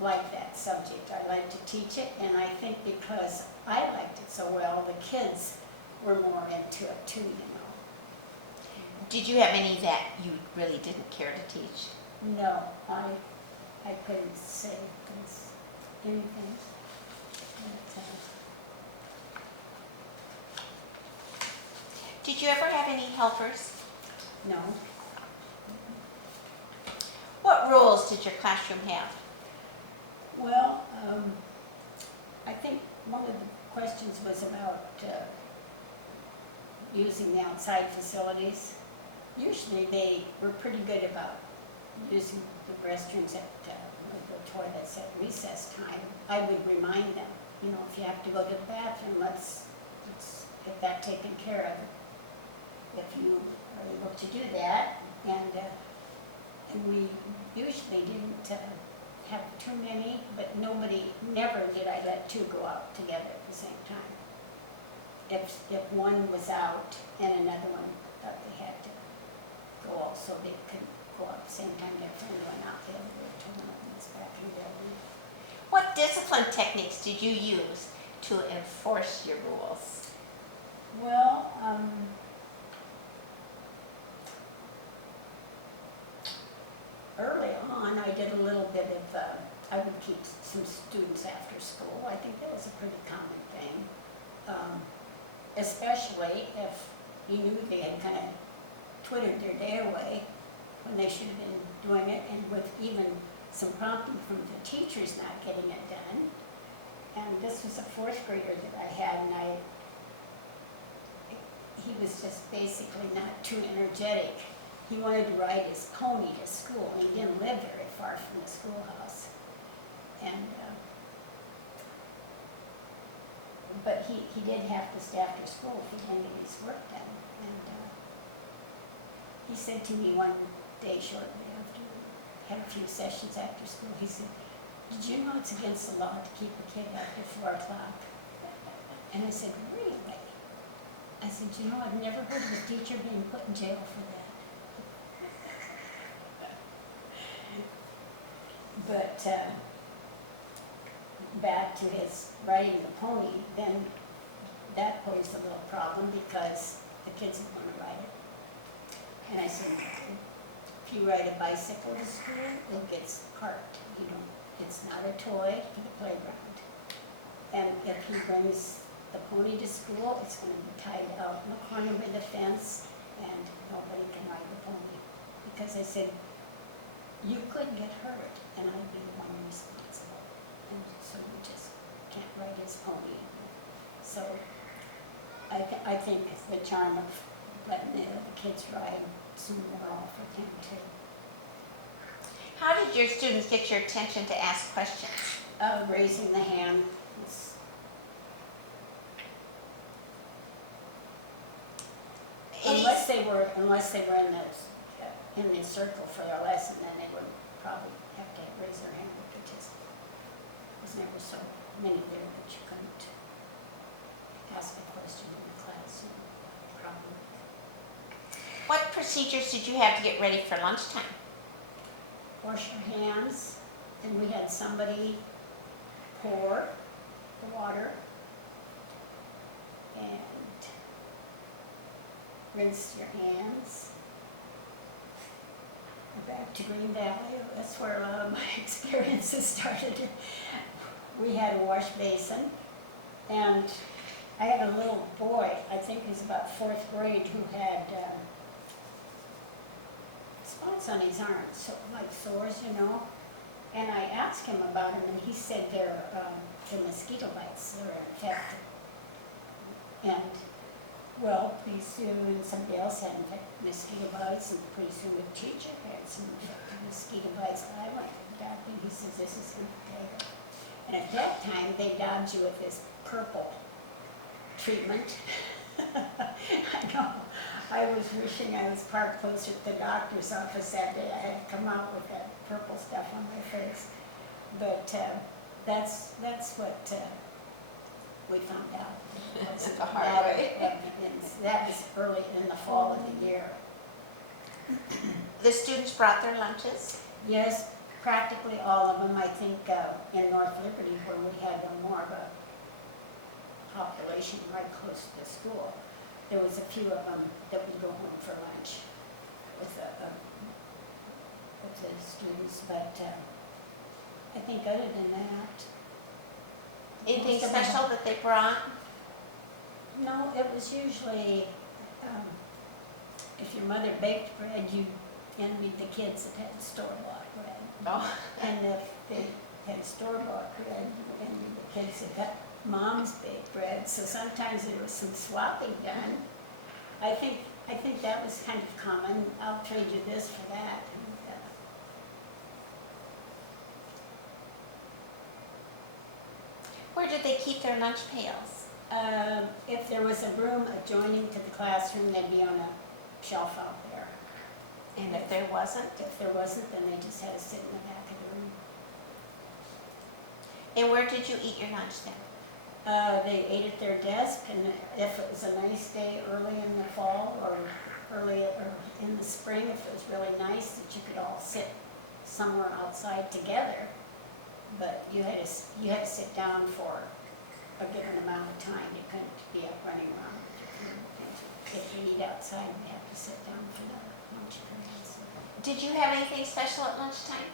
like that subject. I like to teach it, and I think because I liked it so well, the kids were more into it too, you know. Did you have any that you really didn't care to teach? No, I couldn't say anything. But, Did you ever have any helpers? no. What roles did your classroom have? Well, I think one of the questions was about using the outside facilities. Usually they were pretty good about using the restrooms at the toilets at recess time. I would remind them, you know, if you have to go to the bathroom, let's get that taken care of. If you are able to do that, and we usually didn't have too many, but never did I let 2 go out together at the same time. If one was out and another one thought they had to go out so they could go up the same time their friend went out the other way to one of them was back in the building. What discipline techniques did you use to enforce your rules? Well, early on, I did a little bit of, I would keep some students after school. I think that was a pretty common thing. Especially if you knew they had kind of twittered their day away when they should have been doing it, and with even some prompting from the teachers not getting it done. And this was a fourth grader that I had, and he was just basically not too energetic. He wanted to ride his pony to school. He didn't live very far from the schoolhouse. And, but he did have to stay after school if he didn't get his work done. And he said to me one day shortly after we had a few sessions after school, he said, "Did you know it's against the law to keep a kid after 4 o'clock?" And I said, "Really?" I said, "You know, I've never heard of a teacher being put in jail for that." But back to his riding the pony, then that posed a little problem because the kids would want to ride it. And I said, if you ride a bicycle to school, it gets parked. You know, it's not a toy for the playground. And if he brings the pony to school, it's going to be tied out in the corner by the fence, and nobody can ride the pony. Because I said, you could get hurt, and I'd be the one responsible. And so you just can't ride his pony. So I think the charm of letting the kids ride soon wore off with him too. How did your students get your attention to ask questions? Raising the hand was unless they were in the circle for their lesson, then they would probably have to raise their hand, but there just was never so many there that you couldn't ask a question in the class. Probably. What procedures did you have to get ready for lunchtime? Wash your hands, and we had somebody pour the water and rinse your hands. Back to Green Valley, that's where a lot of my experiences started. We had a wash basin, and I had a little boy, I think he was about 4th grade, who had spots on his arms, so like sores, you know. And I asked him about them, and he said they're mosquito bites, they're infected. And well, pretty soon somebody else had infected mosquito bites, and pretty soon the teacher had some infected mosquito bites. I went to the doctor, and he says, "This is going to take it." And at that time, they daubed you with this purple treatment. I know. I was wishing I was parked closer to the doctor's office that day. I had come out with that purple stuff on my face. But that's what we found out. The hard way. That was early in the fall of the year. The students brought their lunches? Yes, practically all of them. I think in North Liberty, where we had more of a population right close to the school, there was a few of them that would go home for lunch with the students. But I think other than that, Anything special that they brought? no, it was usually, if your mother baked bread, you envied the kids that had store-bought bread. Oh. And if they had store-bought bread, you envied the kids that got mom's baked bread. So sometimes there was some swapping done. I think that was kind of common. I'll trade you this for that. And, Where did they keep their lunch pails? if there was a room adjoining to the classroom, they'd be on a shelf out there. And if there wasn't? If there wasn't, then they just had to sit in the back of the room. And where did you eat your lunch then? They ate at their desk, and if it was a nice day early in the fall or early nice that you could all sit somewhere outside together, but you had to sit down for a given amount of time. You couldn't be up running around. If you eat outside, you have to sit down for the lunch period. So. Did you have anything special at lunchtime?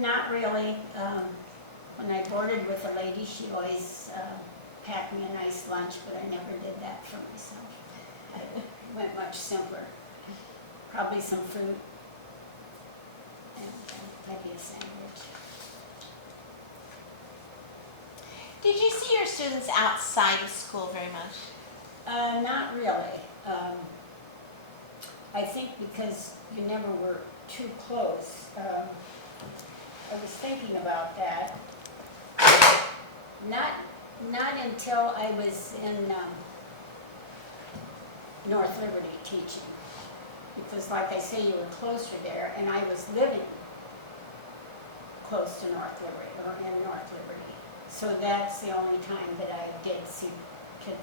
Not really. When I boarded with a lady, she always packed me a nice lunch, but I never did that for myself. I went much simpler. Probably some fruit and maybe a sandwich. Did you see your students outside of school very much? Not really. I think because you never were too close. I was thinking about that. Not until I was in North Liberty teaching. Because like I say, you were closer there, and I was living close to North Liberty, or in North Liberty. So that's the only time that I did see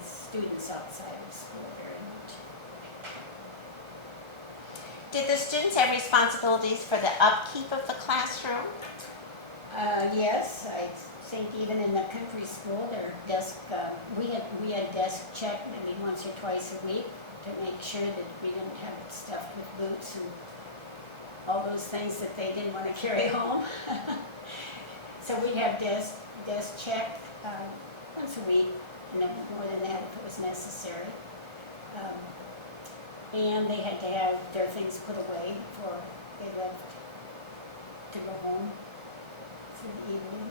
students outside of school very much. Did the students have responsibilities for the upkeep of the classroom? Yes, I think even in the country school, their desk, we had desk check maybe once or twice a week to make sure that we didn't have it stuffed with boots and all those things that they didn't want to carry home. So we'd have desk check once a week, and then more than that if it was necessary. And they had to have their things put away before they left to go home for the evening.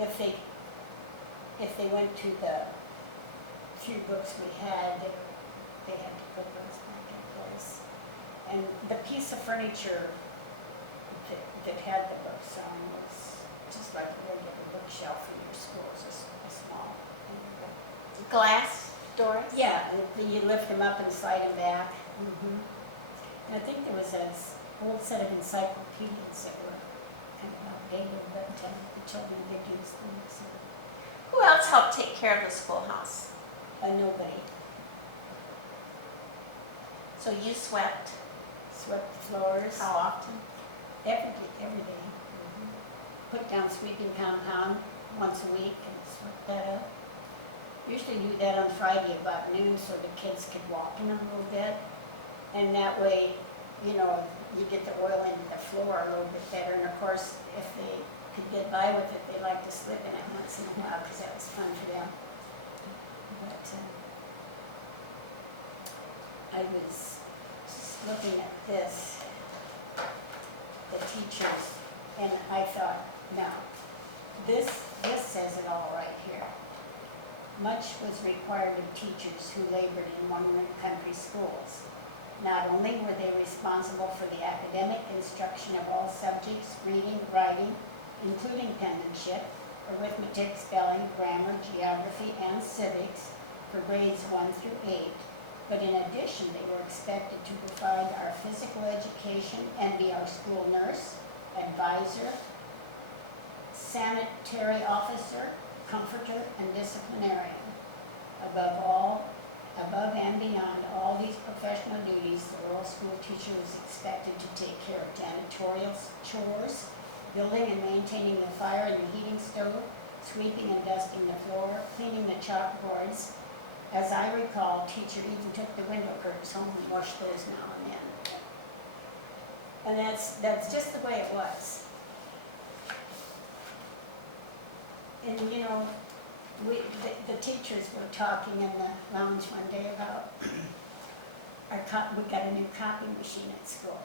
If they went to the few books we had, they had to put those back in place. And the piece of furniture that had the books on was just like a regular bookshelf in your school, just a small. Glass doors? Yeah, and you lift them up and slide them back. And I think there was an old set of encyclopedias that were kind of outdated, but the children did use them. So. Who else helped take care of the schoolhouse? Nobody. So you swept? Swept the floors. How often? Every day. Put down sweeping compound once a week and swept that up. Usually do that on Friday about noon so the kids could walk in a little bit. And that way, you know, you get the oil into the floor a little bit better. And of course, if they could get by with it, they like to slip in it once in a while because that was fun for them. But I was just looking at this, the teachers, and I thought, now, this says it all right here. Much was required of teachers who labored in one-room country schools. Not only were they responsible for the academic instruction of all subjects, reading, writing, including penmanship, arithmetic, spelling, grammar, geography, and civics for grades 1 through 8, but in addition they were expected to provide our physical education and be our school nurse, advisor, sanitary officer, comforter, and disciplinarian. Above and beyond all these professional duties, the rural school teacher was expected to take care of janitorial chores, building and maintaining the fire and the heating stove, sweeping and dusting the floor, cleaning the chalkboards. As I recall, teacher even took the window curtains home and washed those now and then. And that's just the way it was. And you know, the teachers were talking in the lounge one day about we got a new copy machine at school.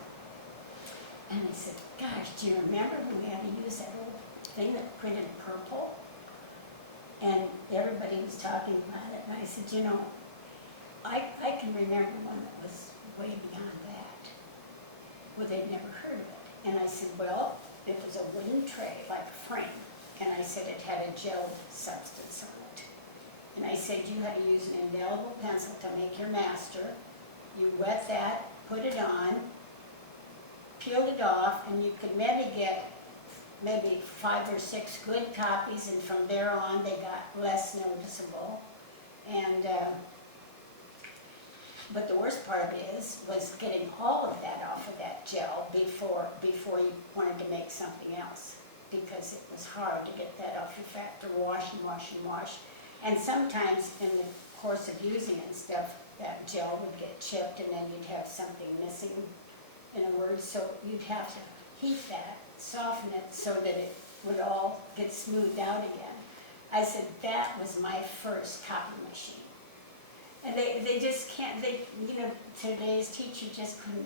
And I said, gosh, do you remember when we had to use that old thing that printed purple? And everybody was talking about it. And I said, you know, I can remember one that was way beyond that. Well, they'd never heard of it. And I said, well, it was a wooden tray, like a frame. And I said it had a gel substance on it. And I said you had to use an indelible pencil to make your master. You wet that, put it on, peeled it off, and you could maybe get 5 or 6 good copies, and from there on they got less noticeable. And But the worst part was getting all of that off of that gel before you wanted to make something else. Because it was hard to get that off. You have to wash and wash and wash. And sometimes in the course of using it and stuff, that gel would get chipped and then you'd have something missing in a word. So you'd have to heat that, soften it so that it would all get smoothed out again. I said, that was my first copy machine. And they just can't, today's teacher just couldn't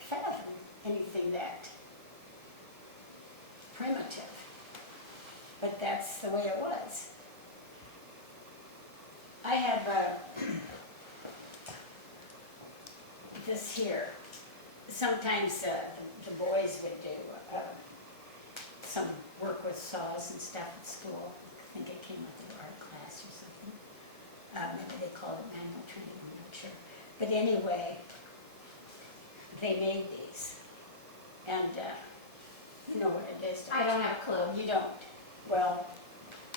fathom anything that primitive. But that's the way it was. I have this here. Sometimes the boys would do some work with saws and stuff at school. I think it came with the art class or something. Maybe they called it manual training, I'm not sure. But anyway, they made these. And you know what it is. I don't have a clue. You don't. Well,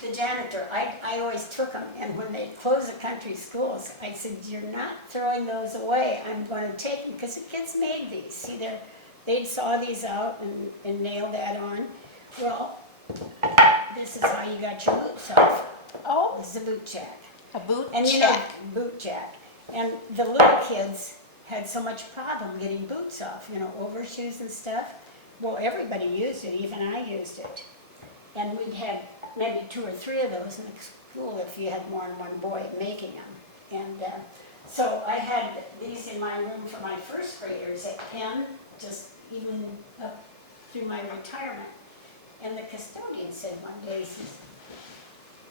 the janitor, I always took them, and when they closed the country schools, I said, you're not throwing those away. I'm going to take them, because the kids made these. See, they'd saw these out and nail that on. Well, this is how you got your boots off. Oh, This is a boot jack. a boot And you check. know, boot jack. And the little kids had so much problem getting boots off, overshoes and stuff. Well, everybody used it, even I used it. And we'd had maybe 2 or 3 of those in the school if you had more than one boy making them. And so I had these in my room for my first graders at Penn, just even up through my retirement. And the custodian said one day, he says,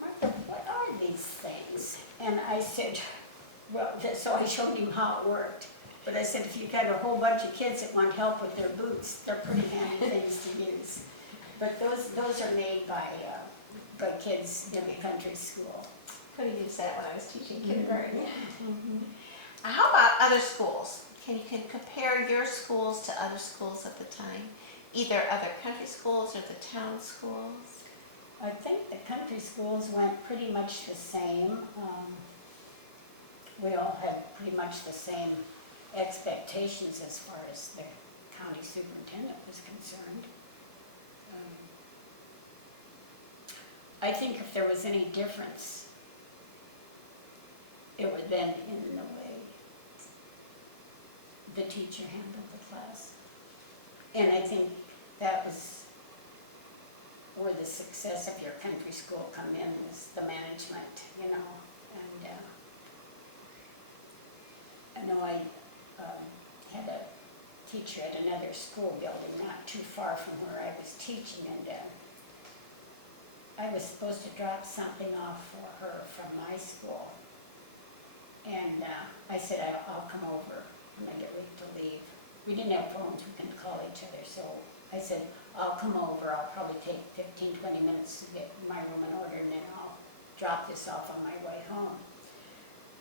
Martha, what are these things? And I said, well, so I showed him how it worked. But I said, if you've got a whole bunch of kids that want help with their boots, they're pretty handy things to use. But those are made by kids in the country school. Could have used that when I was teaching kindergarten. How about other schools? Can you compare your schools to other schools at the time? Either other country schools or the town schools? I think the country schools went pretty much the same. We all had pretty much the same expectations as far as the county superintendent was concerned. I think if there was any difference, it would have been in the way the teacher handled the class. And I think that was where the success of your country school come in, is the management, And I know I had a teacher at another school building not too far from where I was teaching, and I was supposed to drop something off for her from my school. And I said, I'll come over when I get ready to leave. We didn't have phones, we couldn't call each other, so I said, I'll come over, I'll probably take 15, 20 minutes to get my room in order, and then I'll drop this off on my way home.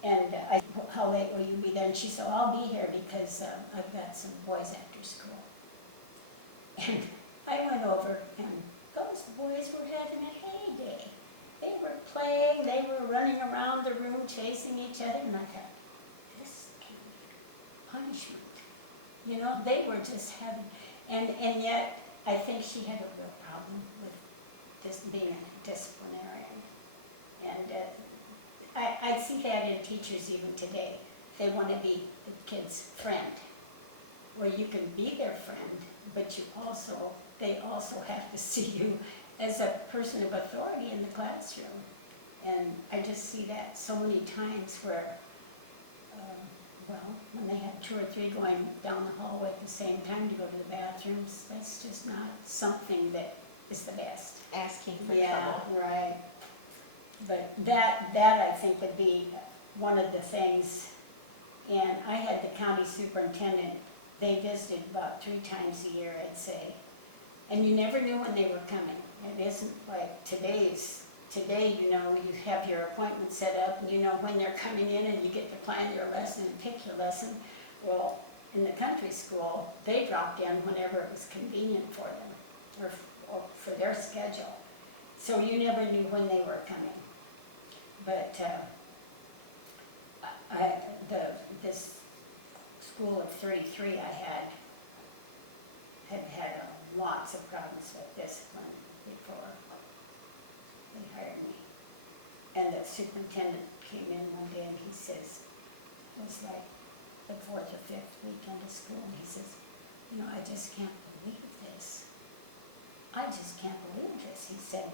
And I said, how late will you be there? And she said, I'll be here because I've got some boys after school. And I went over, and those boys were having a heyday. They were playing, they were running around the room chasing each other, and I thought, this can be punishment. They were just having, and yet I think she had a real problem with this being a disciplinarian. And I see that in teachers even today. They want to be the kid's friend, where you can be their friend, but they also have to see you as a person of authority in the classroom. And I just see that so many times where, when they have 2 or 3 going down the hallway at the same time to go to the bathrooms, that's just not something that is the best. Asking for Yeah, trouble. right. But that I think would be one of the things. And I had the county superintendent, they visited about 3 times a year, I'd say. And you never knew when they were coming. It isn't like today, you have your appointment set up, and you know when they're coming in, and you get to plan your lesson and pick your lesson. Well, in the country school, they dropped in whenever it was convenient for them, or for their schedule. So you never knew when they were coming. But This school of 33 I had lots of problems with discipline before they hired me. And the superintendent came in one day and he says, it was like the 4th or 5th weekend of school, and he says, you know, I just can't believe this. I just can't believe this. He said,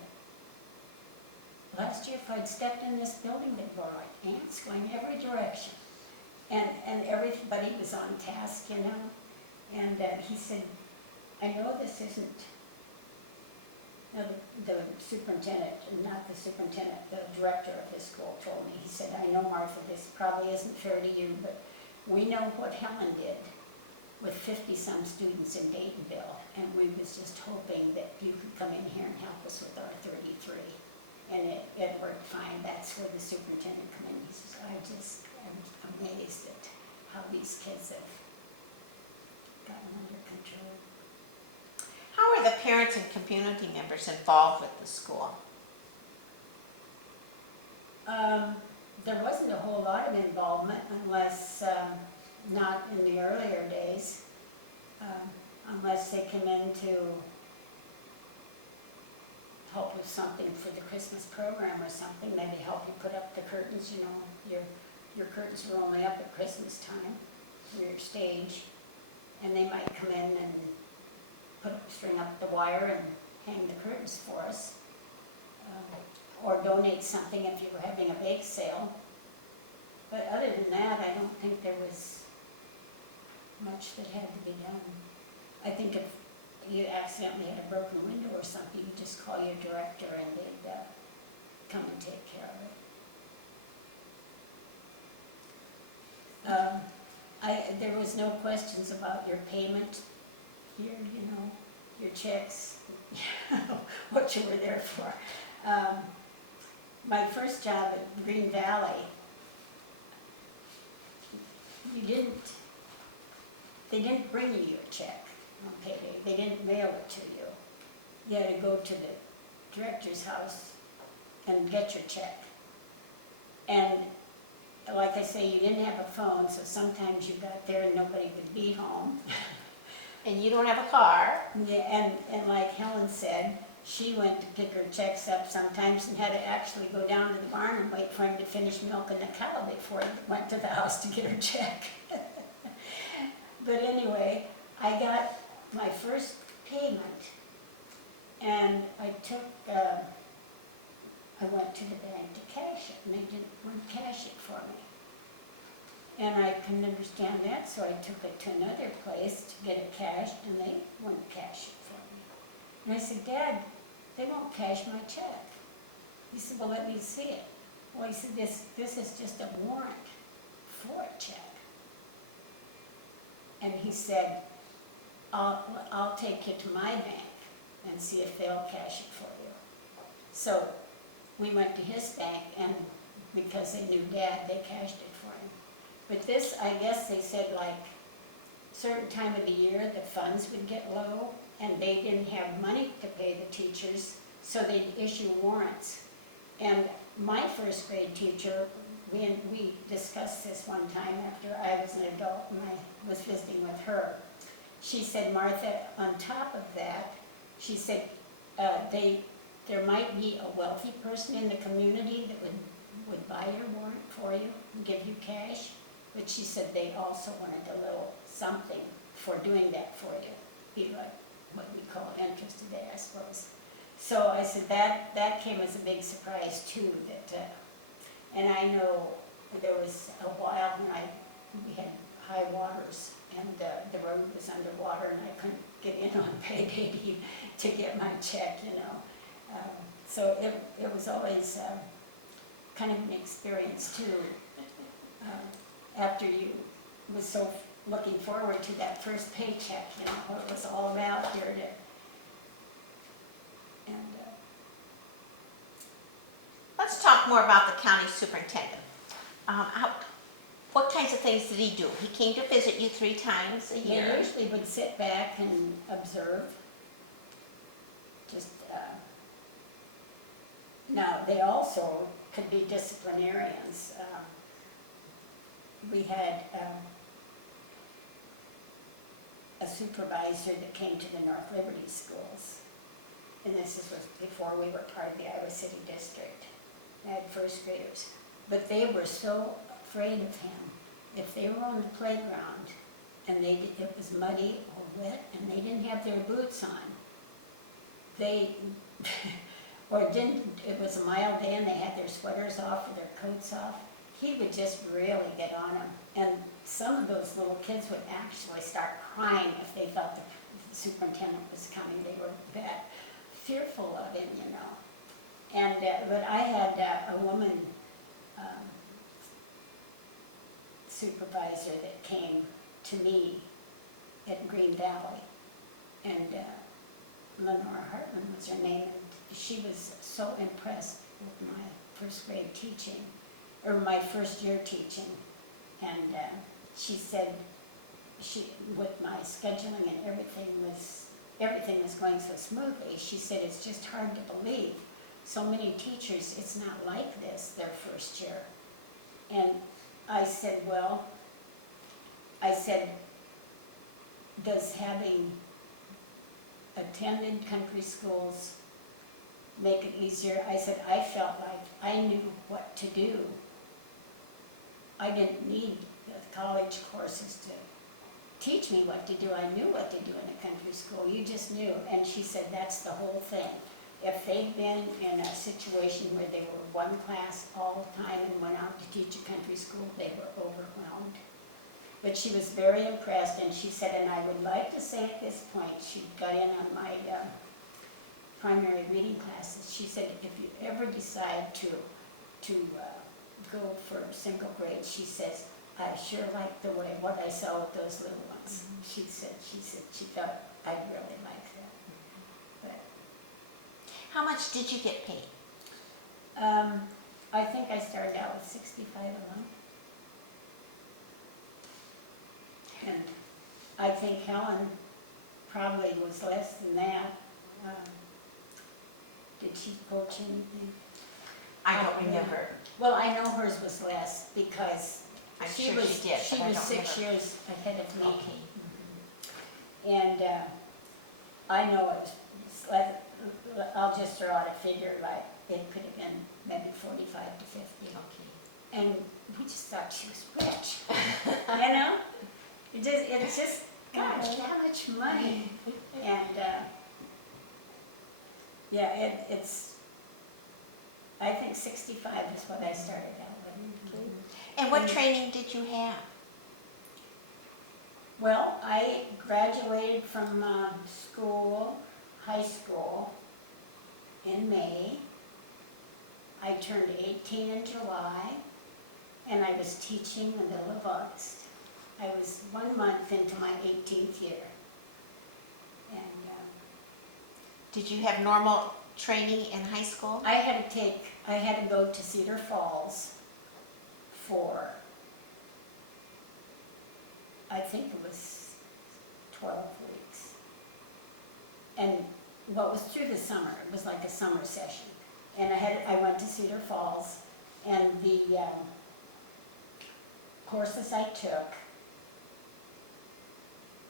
last year if I'd stepped in this building, there'd be like ants going every direction. And everybody was on task, you know. And he said, I know this isn't, no, the superintendent, not the superintendent, the director of his school told me, he said, I know, Martha, this probably isn't fair to you, but we know what Helen did with 50-some students in Daytonville, and we was just hoping that you could come in here and help us with our 33. And it worked fine. That's where the superintendent come in. He says, I'm amazed at how these kids have gotten under control. How are the parents and community members involved with the school? There wasn't a whole lot of involvement unless, not in the earlier days, unless they come in to help with something for the Christmas program or something. Maybe help you put up the curtains, you know, your curtains were only up at Christmas time for your stage, and they might come in and string up the wire and hang the curtains for us, or donate something if you were having a bake sale. But other than that, I don't think there was much that had to be done. I think if you accidentally had a broken window or something, you just call your director and they'd come and take care of it. There was no questions about your payment here, you know, your checks, what you were there for. My first job at Green Valley, they didn't bring you your check on payday. They didn't mail it to you. You had to go to the director's house and get your check. And like I say, you didn't have a phone, so sometimes you got there and nobody would be home. And you don't have a car. Yeah, and like Helen said, she went to pick her checks up sometimes and had to actually go down to the barn and wait for him to finish milking the cow before he went to the house to get her check. But anyway, I got my first payment, and I went to the bank to cash it, and they wouldn't cash it for me. And I couldn't understand that, so I took it to another place to get it cashed, and they wouldn't cash it for me. And I said, Dad, they won't cash my check. He said, well, let me see it. Well, he said, this is just a warrant for a check. And he said, I'll take you to my bank and see if they'll cash it for you. So we went to his bank, and because they knew Dad, they cashed it for him. But this, I guess they said, like, certain time of the year, the funds would get low, and they didn't have money to pay the teachers, so they'd issue warrants. And my first grade teacher, we discussed this one time after I was an adult and I was visiting with her. She said, Martha, on top of that, she said, there might be a wealthy person in the community that would buy your warrant for you and give you cash, but she said they also wanted a little something for doing that for you, be like what we call interest today, I suppose. So I said that came as a big surprise too, that, and I know there was a while when we had high waters and the road was underwater and I couldn't get in on payday to get my check, you know. So it was always kind of an experience too, after you was so looking forward to that first paycheck, you know, what it was all about here to, and Let's talk more about the county superintendent. What kinds of things did he do? He came to visit you 3 times a year. they usually would sit back and observe. Just, now, they also could be disciplinarians. we had a supervisor that came to the North Liberty schools. And this was before we were part of the Iowa City District. I had first graders. But they were so afraid of him. If they were on the playground and it was muddy or wet and they didn't have their boots on, they, it was a mild day and they had their sweaters off or their coats off, he would just really get on them. And some of those little kids would actually start crying if they thought the superintendent was coming. They were that fearful of him, you know. And, but I had a woman supervisor that came to me at Green Valley, and Lenore Hartman was her name, and she was so impressed with my first grade teaching, or my first year teaching, and she said, with my scheduling and everything was going so smoothly, she said, it's just hard to believe. So many teachers, it's not like this their first year. And I said, well, does having attended country schools make it easier? I said, I felt like I knew what to do. I didn't need the college courses to teach me what to do. I knew what to do in a country school. You just knew. And she said, that's the whole thing. If they'd been in a situation where they were one class all the time and went out to teach a country school, they were overwhelmed. But she was very impressed, and she said, and I would like to say at this point, she got in on my primary reading classes. She said, if you ever decide to go for single grade, she says, I sure like the way what I saw with those little ones. Mm-hmm. She said she thought I'd really like that. But how much did you get paid? I think I started out with $65 a month. And I think Helen probably was less than that. Did she coach anything? I don't remember. Well, I know hers was less because I'm she sure was she did, but I don't 6 remember. years ahead of me. Okay. And I know it was like, I'll just throw out a figure, like it could have been maybe 45 to 50. Okay. And we just thought she was rich, you know? It's just, gosh, that much money. And yeah, it's, I think 65 is what I started out with. And what training did you have? Well, I graduated from school, high school, in May. I turned 18 in July, and I was teaching in the middle of August. I was 1 month into my 18th year. And Did you have normal training in high school? I had to go to Cedar Falls for, I think it was 12 weeks. And what was through the summer, it was like a summer session. And I went to Cedar Falls, and the courses I took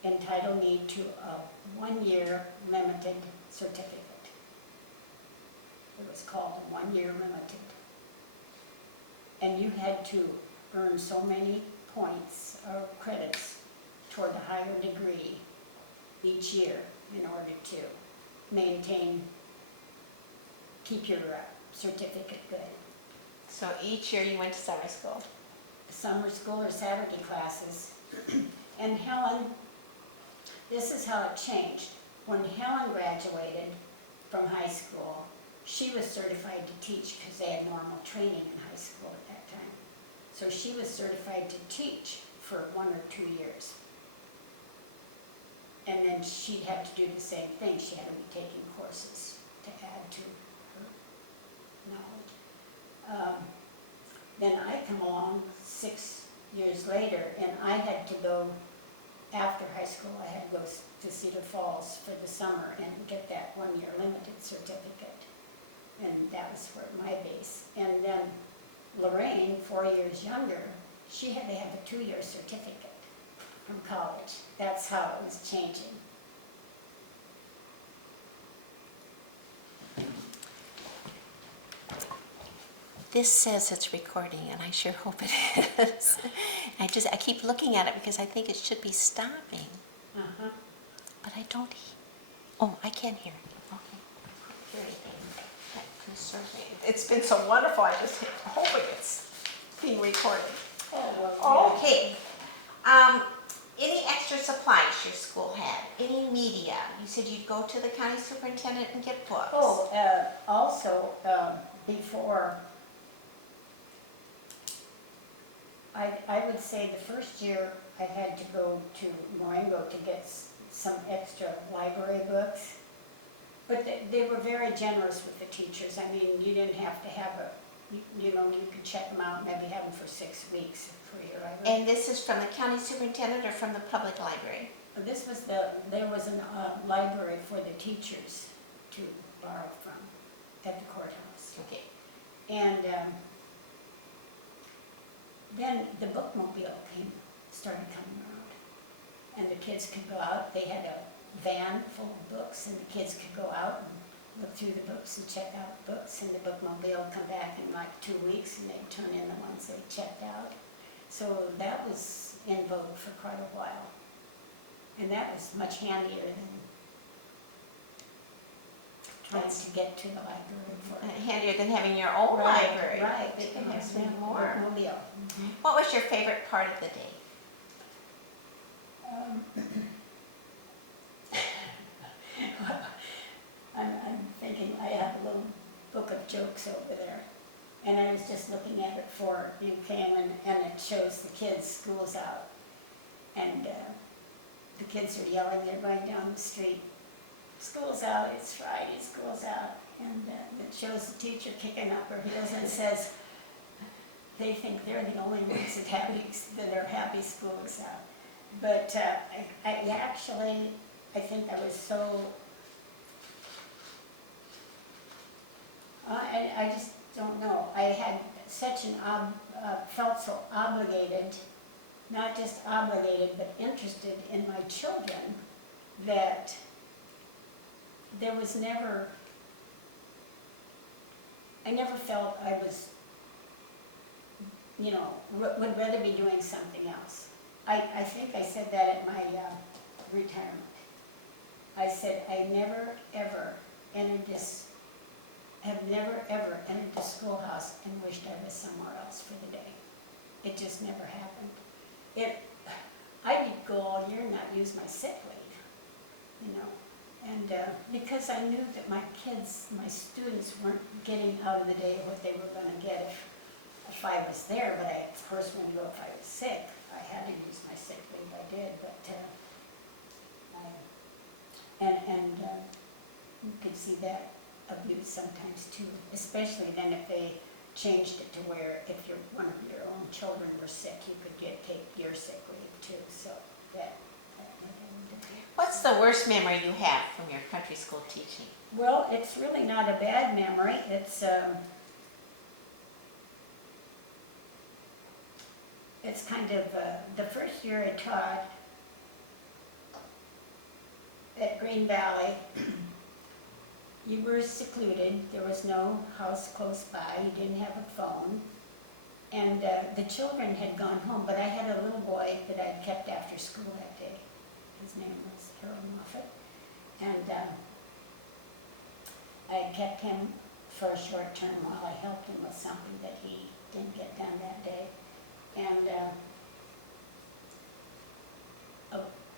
entitled me to a 1-year limited certificate. It was called 1 year limited. And you had to earn so many points or credits toward a higher degree each year in order to keep your certificate good. So each year you went to summer school? Summer school or Saturday classes. And Helen, this is how it changed. When Helen graduated from high school, she was certified to teach because they had normal training in high school at that time. So she was certified to teach for 1 or 2 years. And then she had to do the same thing. She had to be taking courses to add to her knowledge. Then I come along 6 years later, and I had to go, after high school, I had to go to Cedar Falls for the summer and get that 1 year limited certificate. And that was for my base. And then Lorraine, 4 years younger, she had to have a 2-year certificate from college. That's how it was changing. This says it's recording, and I sure hope it is. I keep looking at it because I think it should be stopping, Uh-huh. but I don't. Oh, I can hear it. Okay. Hear anything. That concerning. It's been so wonderful. I just hoping it's being recorded. Oh, well, yeah. Okay. Any extra supplies your school had? Any media? You said you'd go to the county superintendent and get books. Oh, also, before, I would say the first year I had to go to Marengo to get some extra library books. But they were very generous with the teachers. I mean, you didn't have to have you could check them out, maybe have them for 6 weeks for your library. And this is from the county superintendent or from the public library? This was there was a library for the teachers to borrow from at the courthouse. Okay. And then the bookmobile started coming around. And the kids could go out. They had a van full of books, and the kids could go out and look through the books and check out books, and the bookmobile would come back in like 2 weeks, and they'd turn in the ones they checked out. So that was in vogue for quite a while. And that was much handier than trying to get to the library for Handier than having your own library. Right, You can yes, have more. bookmobile. What was your favorite part of the day? I'm thinking, I have a little book of jokes over there, and I was just looking at it for you came, and it shows the kids' school's out, and the kids are yelling, they're going down the street, school's out, it's Friday, school's out, and it shows the teacher kicking up her heels and says, they think they're the only ones that are happy school is out. But I think I was so, I just don't know. I had such felt so obligated, not just obligated, but interested in my children, that there was never, I never felt I was, would rather be doing something else. I think I said that at my retirement. I said, I never, ever have never, ever entered the schoolhouse and wished I was somewhere else for the day. It just never happened. I would go all year and not use my sick leave, and because I knew that my kids, my students weren't getting out of the day what they were going to get if I was there, but I, of course, wouldn't go if I was sick. I had to use my sick leave, I did, but you could see that abuse sometimes too, especially then if they changed it to where if one of your own children were sick, you could take your sick leave too, so that made a difference. What's the worst memory you have from your country school teaching? Well, it's really not a bad memory. It's kind of, the first year I taught at Green Valley, you were secluded. There was no house close by. You didn't have a phone. And the children had gone home, but I had a little boy that I'd kept after school that day. His name was Harold Moffett. And I kept him for a short term while I helped him with something that he didn't get done that day. And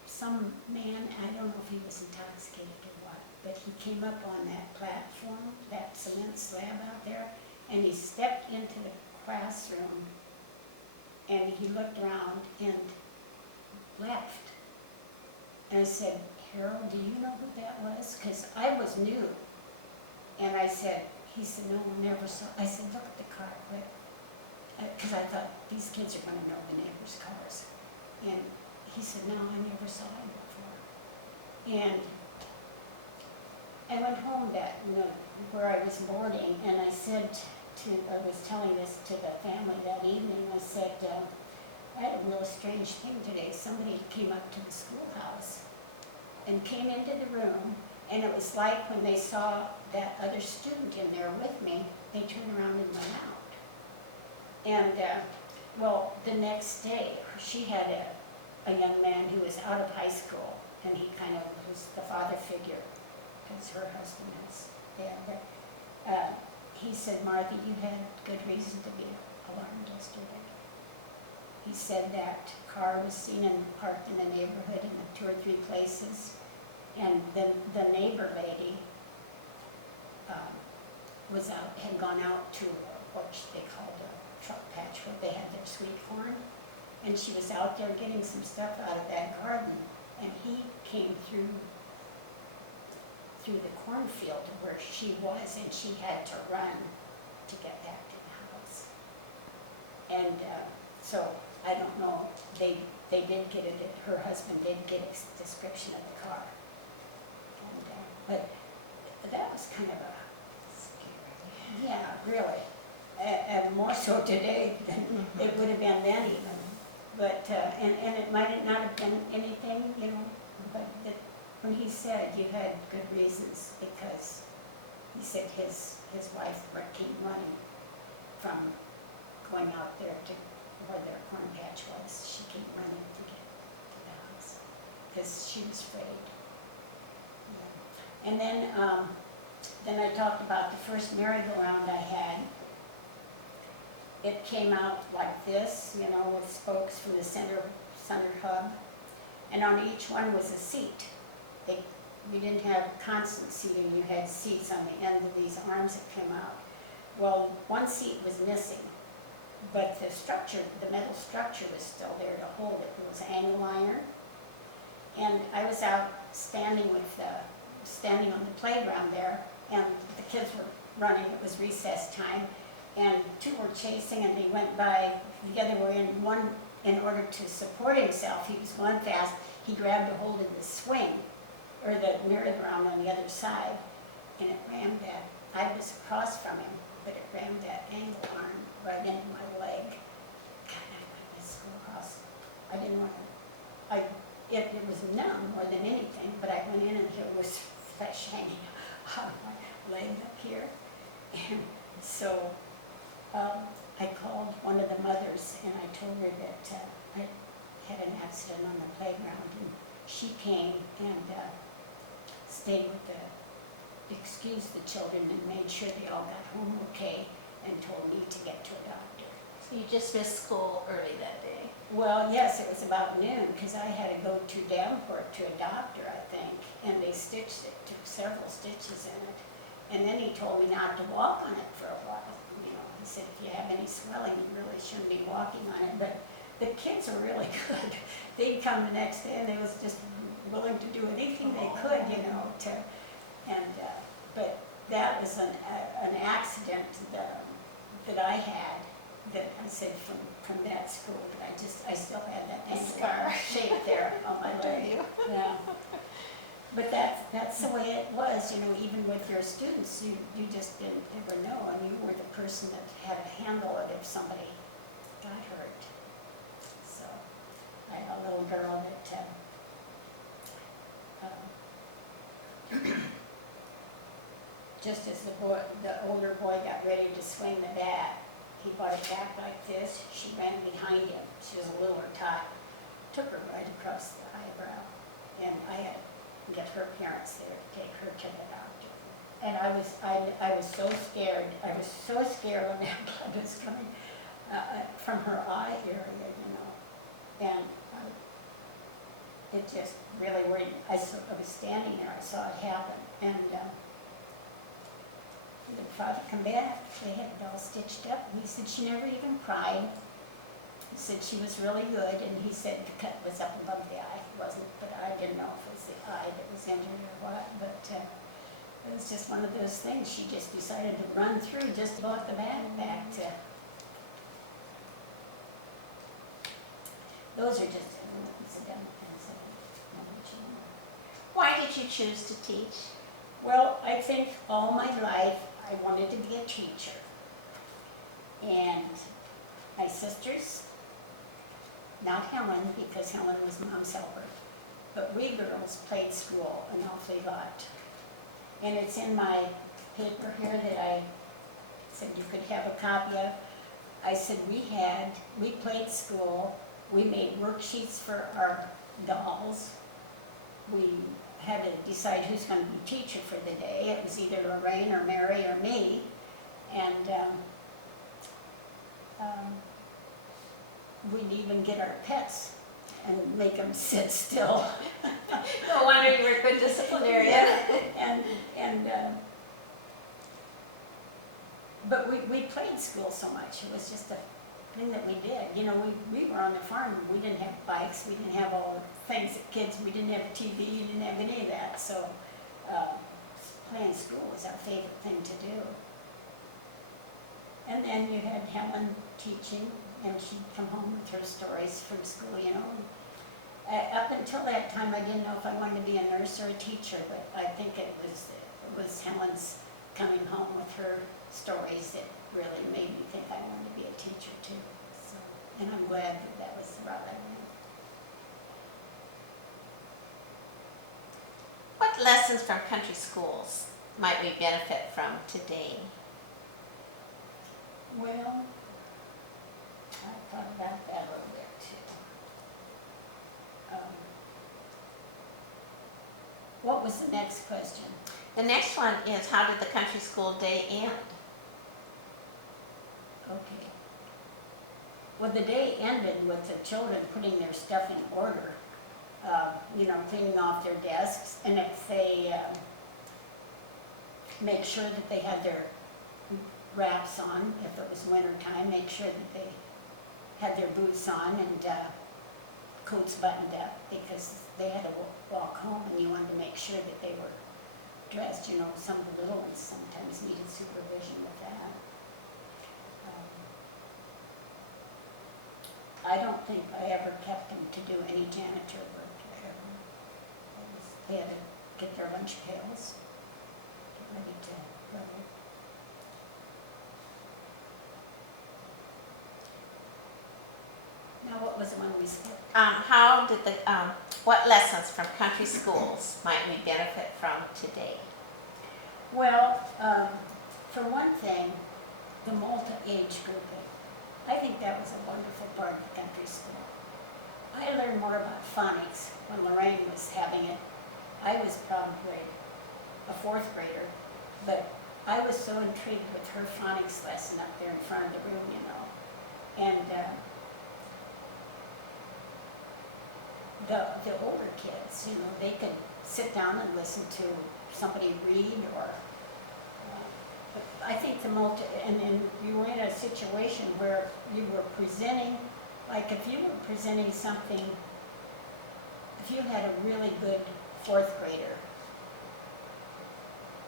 some man, I don't know if he was intoxicated or what, but he came up on that platform, that cement slab out there, and he stepped into the classroom, and he looked around and left. And I said, Harold, do you know who that was? Because I was new. And he said, no, we never saw. I said, look at the car, because I thought these kids are going to know the neighbors' cars. And he said, no, I never saw him before. And I went home where I was boarding, and I was telling this to the family that evening. I said, I had a real strange thing today. Somebody came up to the schoolhouse and came into the room, and it was like when they saw that other student in there with me, they turned around and went out. And, well, the next day, she had a young man who was out of high school, and he kind of was the father figure, because her husband is dead. But he said, Martha, you had good reason to be alarmed yesterday. He said that car was seen and parked in the neighborhood in 2 or 3 places, and the neighbor lady was out, had gone out to what they called a truck patch where they had their sweet corn, and she was out there getting some stuff out of that garden, and he came through the cornfield to where she was, and she had to run to get back to the house. And so I don't know, they did get it, her husband did get a description of the car. And, but that was kind of a, yeah, really. And more so today than it would have been then even. But, and it might not have been anything, you know, but when he said you had good reasons, because he said his wife came running from going out there to where their corn patch was. She came running to get to the house because she was afraid. Yeah. And then I talked about the first merry-go-round I had. It came out like this, you know, with spokes from the center hub, and on each one was a seat. You didn't have constant seating, you had seats on the end of these arms that came out. Well, one seat was missing, but the structure, the metal structure was still there to hold it. It was angle iron. And I was out standing on the playground there, and the kids were running, it was recess time, and 2 were chasing, and they went by, the other were in one, in order to support himself, he was going fast, he grabbed a hold of the swing, or the merry-go-round on the other side, and it rammed that. I was across from him, but it rammed that angle arm right into my leg. God, I went to the schoolhouse. I didn't want to, it was numb more than anything, but I went in and there was flesh hanging out of my leg up here. And so I called one of the mothers and I told her that I had an accident on the playground, and she came and stayed with excused the children and made sure they all got home okay, and told me to get to a doctor. So you just missed school early that day? Well, yes, it was about noon, because I had to go to Davenport to a doctor, I think, and they stitched it, took several stitches in it. And then he told me not to walk on it for a while. You know, he said, if you have any swelling, you really shouldn't be walking on it. But the kids were really good. They'd come the next day and they was just willing to do anything they could, you know, but that was an accident that I had, that I said from that school, that I still had that scar shape there on my leg. Yeah. But that's the way it was, you know, even with your students, you just didn't ever know, and you were the person that had to handle it if somebody got hurt. So I had a little girl that just as the older boy got ready to swing the bat, he brought it back like this. She ran behind him. She was a littler tot. Took her right across the eyebrow, and I had to get her parents there to take her to the doctor. And I was so scared. I was so scared when that blood was coming from her eye area, you know, and it just really worried me. I was standing there. I saw it happen, and the father come back. They had it all stitched up. And he said she never even cried. He said she was really good, and he said the cut was up above the eye. It wasn't, but I didn't know if it was the eye that was injured or what. But it was just one of those things. She just decided to run through, just brought the bat back to. Those are just incidental things that you know. Why did you choose to teach? Well, I think all my life I wanted to be a teacher. And my sisters not Helen, because Helen was Mom's helper, but we girls played school an awfully lot. And it's in my paper here that I said you could have a copy of. I said we played school, we made worksheets for our dolls. We had to decide who's going to be teacher for the day. It was either Lorraine or Mary or me. And we'd even get our pets and make them sit still. No wonder you were a good disciplinarian. But we played school so much. It was just a thing that we did. You know, we were on the farm. We didn't have bikes. We didn't have all the things that kids, we didn't have a TV, you didn't have any of that. So playing school was our favorite thing to do. And then you had Helen teaching, and she'd come home with her stories from school, you know. Up until that time, I didn't know if I wanted to be a nurse or a teacher, but I think it was Helen's coming home with her stories that really made me think I wanted to be a teacher too. So, and I'm glad that was the route I went. What lessons from country schools might we benefit from today? Well, I thought about that a little bit too. What was the next question? The next one is, how did the country school day end? Okay. Well, the day ended with the children putting their stuff in order, you know, cleaning off their desks, and if they make sure that they had their wraps on, if it was winter time, make sure that they had their boots on and coats buttoned up, because they had to walk home and you wanted to make sure that they were dressed. You know, some of the little ones sometimes needed supervision with that. I don't think I ever kept them to do any janitor work ever. They had to get their lunch pails, get ready to go. Now, what was the one we skipped? How did what lessons from country schools might we benefit from today? Well, for one thing, the multi-age grouping. I think that was a wonderful part of the country school. I learned more about phonics when Lorraine was having it. I was probably a fourth grader, but I was so intrigued with her phonics lesson up there in front of the room, you know. And the older kids, you know, they could sit down and listen to somebody read, or I think and you were in a situation where you were presenting, like if you were presenting something, if you had a really good fourth grader,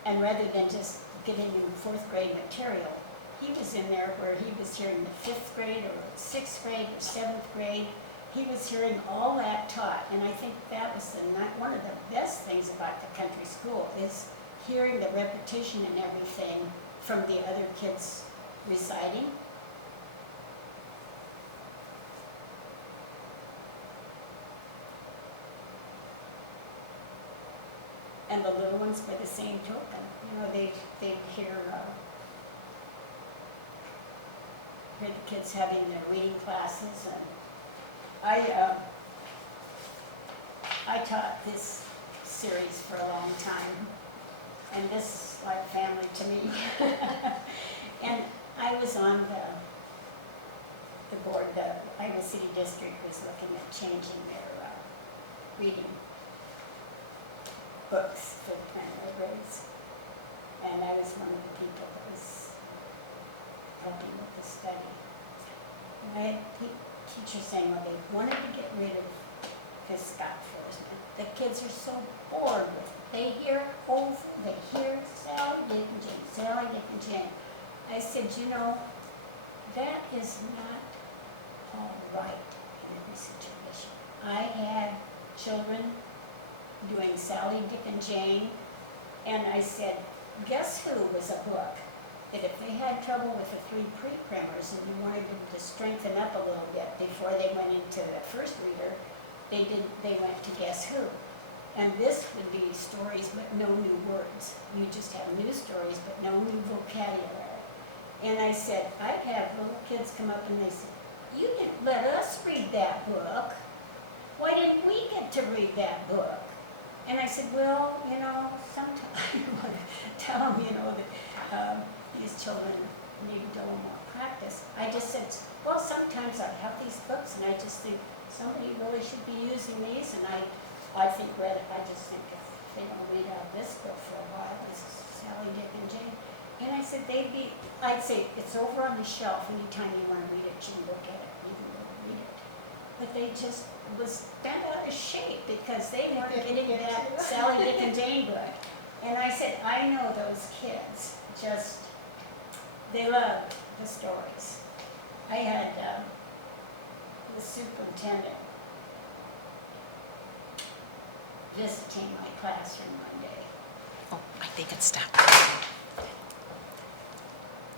and rather than just giving him fourth grade material, he was in there where he was hearing the fifth grade or sixth grade or seventh grade. He was hearing all that taught, and I think that was one of the best things about the country school, is hearing the repetition and everything from the other kids reciting. And the little ones by the same token, you know, they'd hear the kids having their reading classes, and I taught this series for a long time, and this is like family to me. And I was on the board. The Iowa City District was looking at changing their reading books for the primary grades, and I was one of the people that was helping with the study. And I had teachers saying, well, they wanted to get rid of this Scott Forsman. The kids are so bored with it. They hear Sally, Dick, and Jane, Sally, Dick, and Jane. I said, you know, that is not all right in every situation. I had children doing Sally, Dick, and Jane, and I said, guess who was a book that if they had trouble with the 3 pre-primers and you wanted them to strengthen up a little bit before they went into the first reader, they went to Guess Who. And this would be stories but no new words. You just have new stories but no new vocabulary. And I said, I'd have little kids come up and they said, you didn't let us read that book. Why didn't we get to read that book? And I said, well, you know, sometimes I want to tell them, you know, that these children need a little more practice. I just said, well, sometimes I have these books and I just think somebody really should be using these. And I just think if they don't read out this book for a while, this is Sally, Dick, and Jane. And I said, I'd say, it's over on the shelf. Anytime you want to read it, you can look at it, you can go read it. But they just was bent out of shape because they weren't getting that Sally, Dick, and Jane book. And I said, I know those kids, they love the stories. I had the superintendent visiting my classroom one day. Oh, I think it stopped.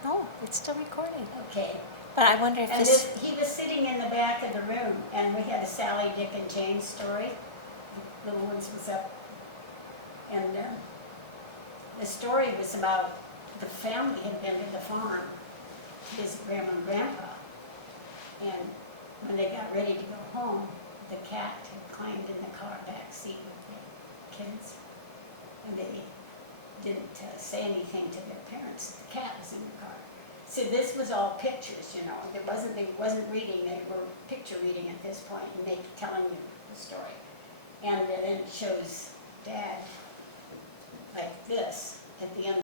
No, it's still recording. Okay. But I wonder if And this, he was sitting in the back of the room, and we had a Sally, Dick, and Jane story. The little ones was up. And the story was about the family had been to the farm to visit Grandma and Grandpa. And when they got ready to go home, the cat had climbed in the car back seat with the kids. And they didn't say anything to their parents. The cat was in the car. So this was all pictures, you know. They wasn't reading, they were picture reading at this point and telling you the story. And then it shows Dad like this at the end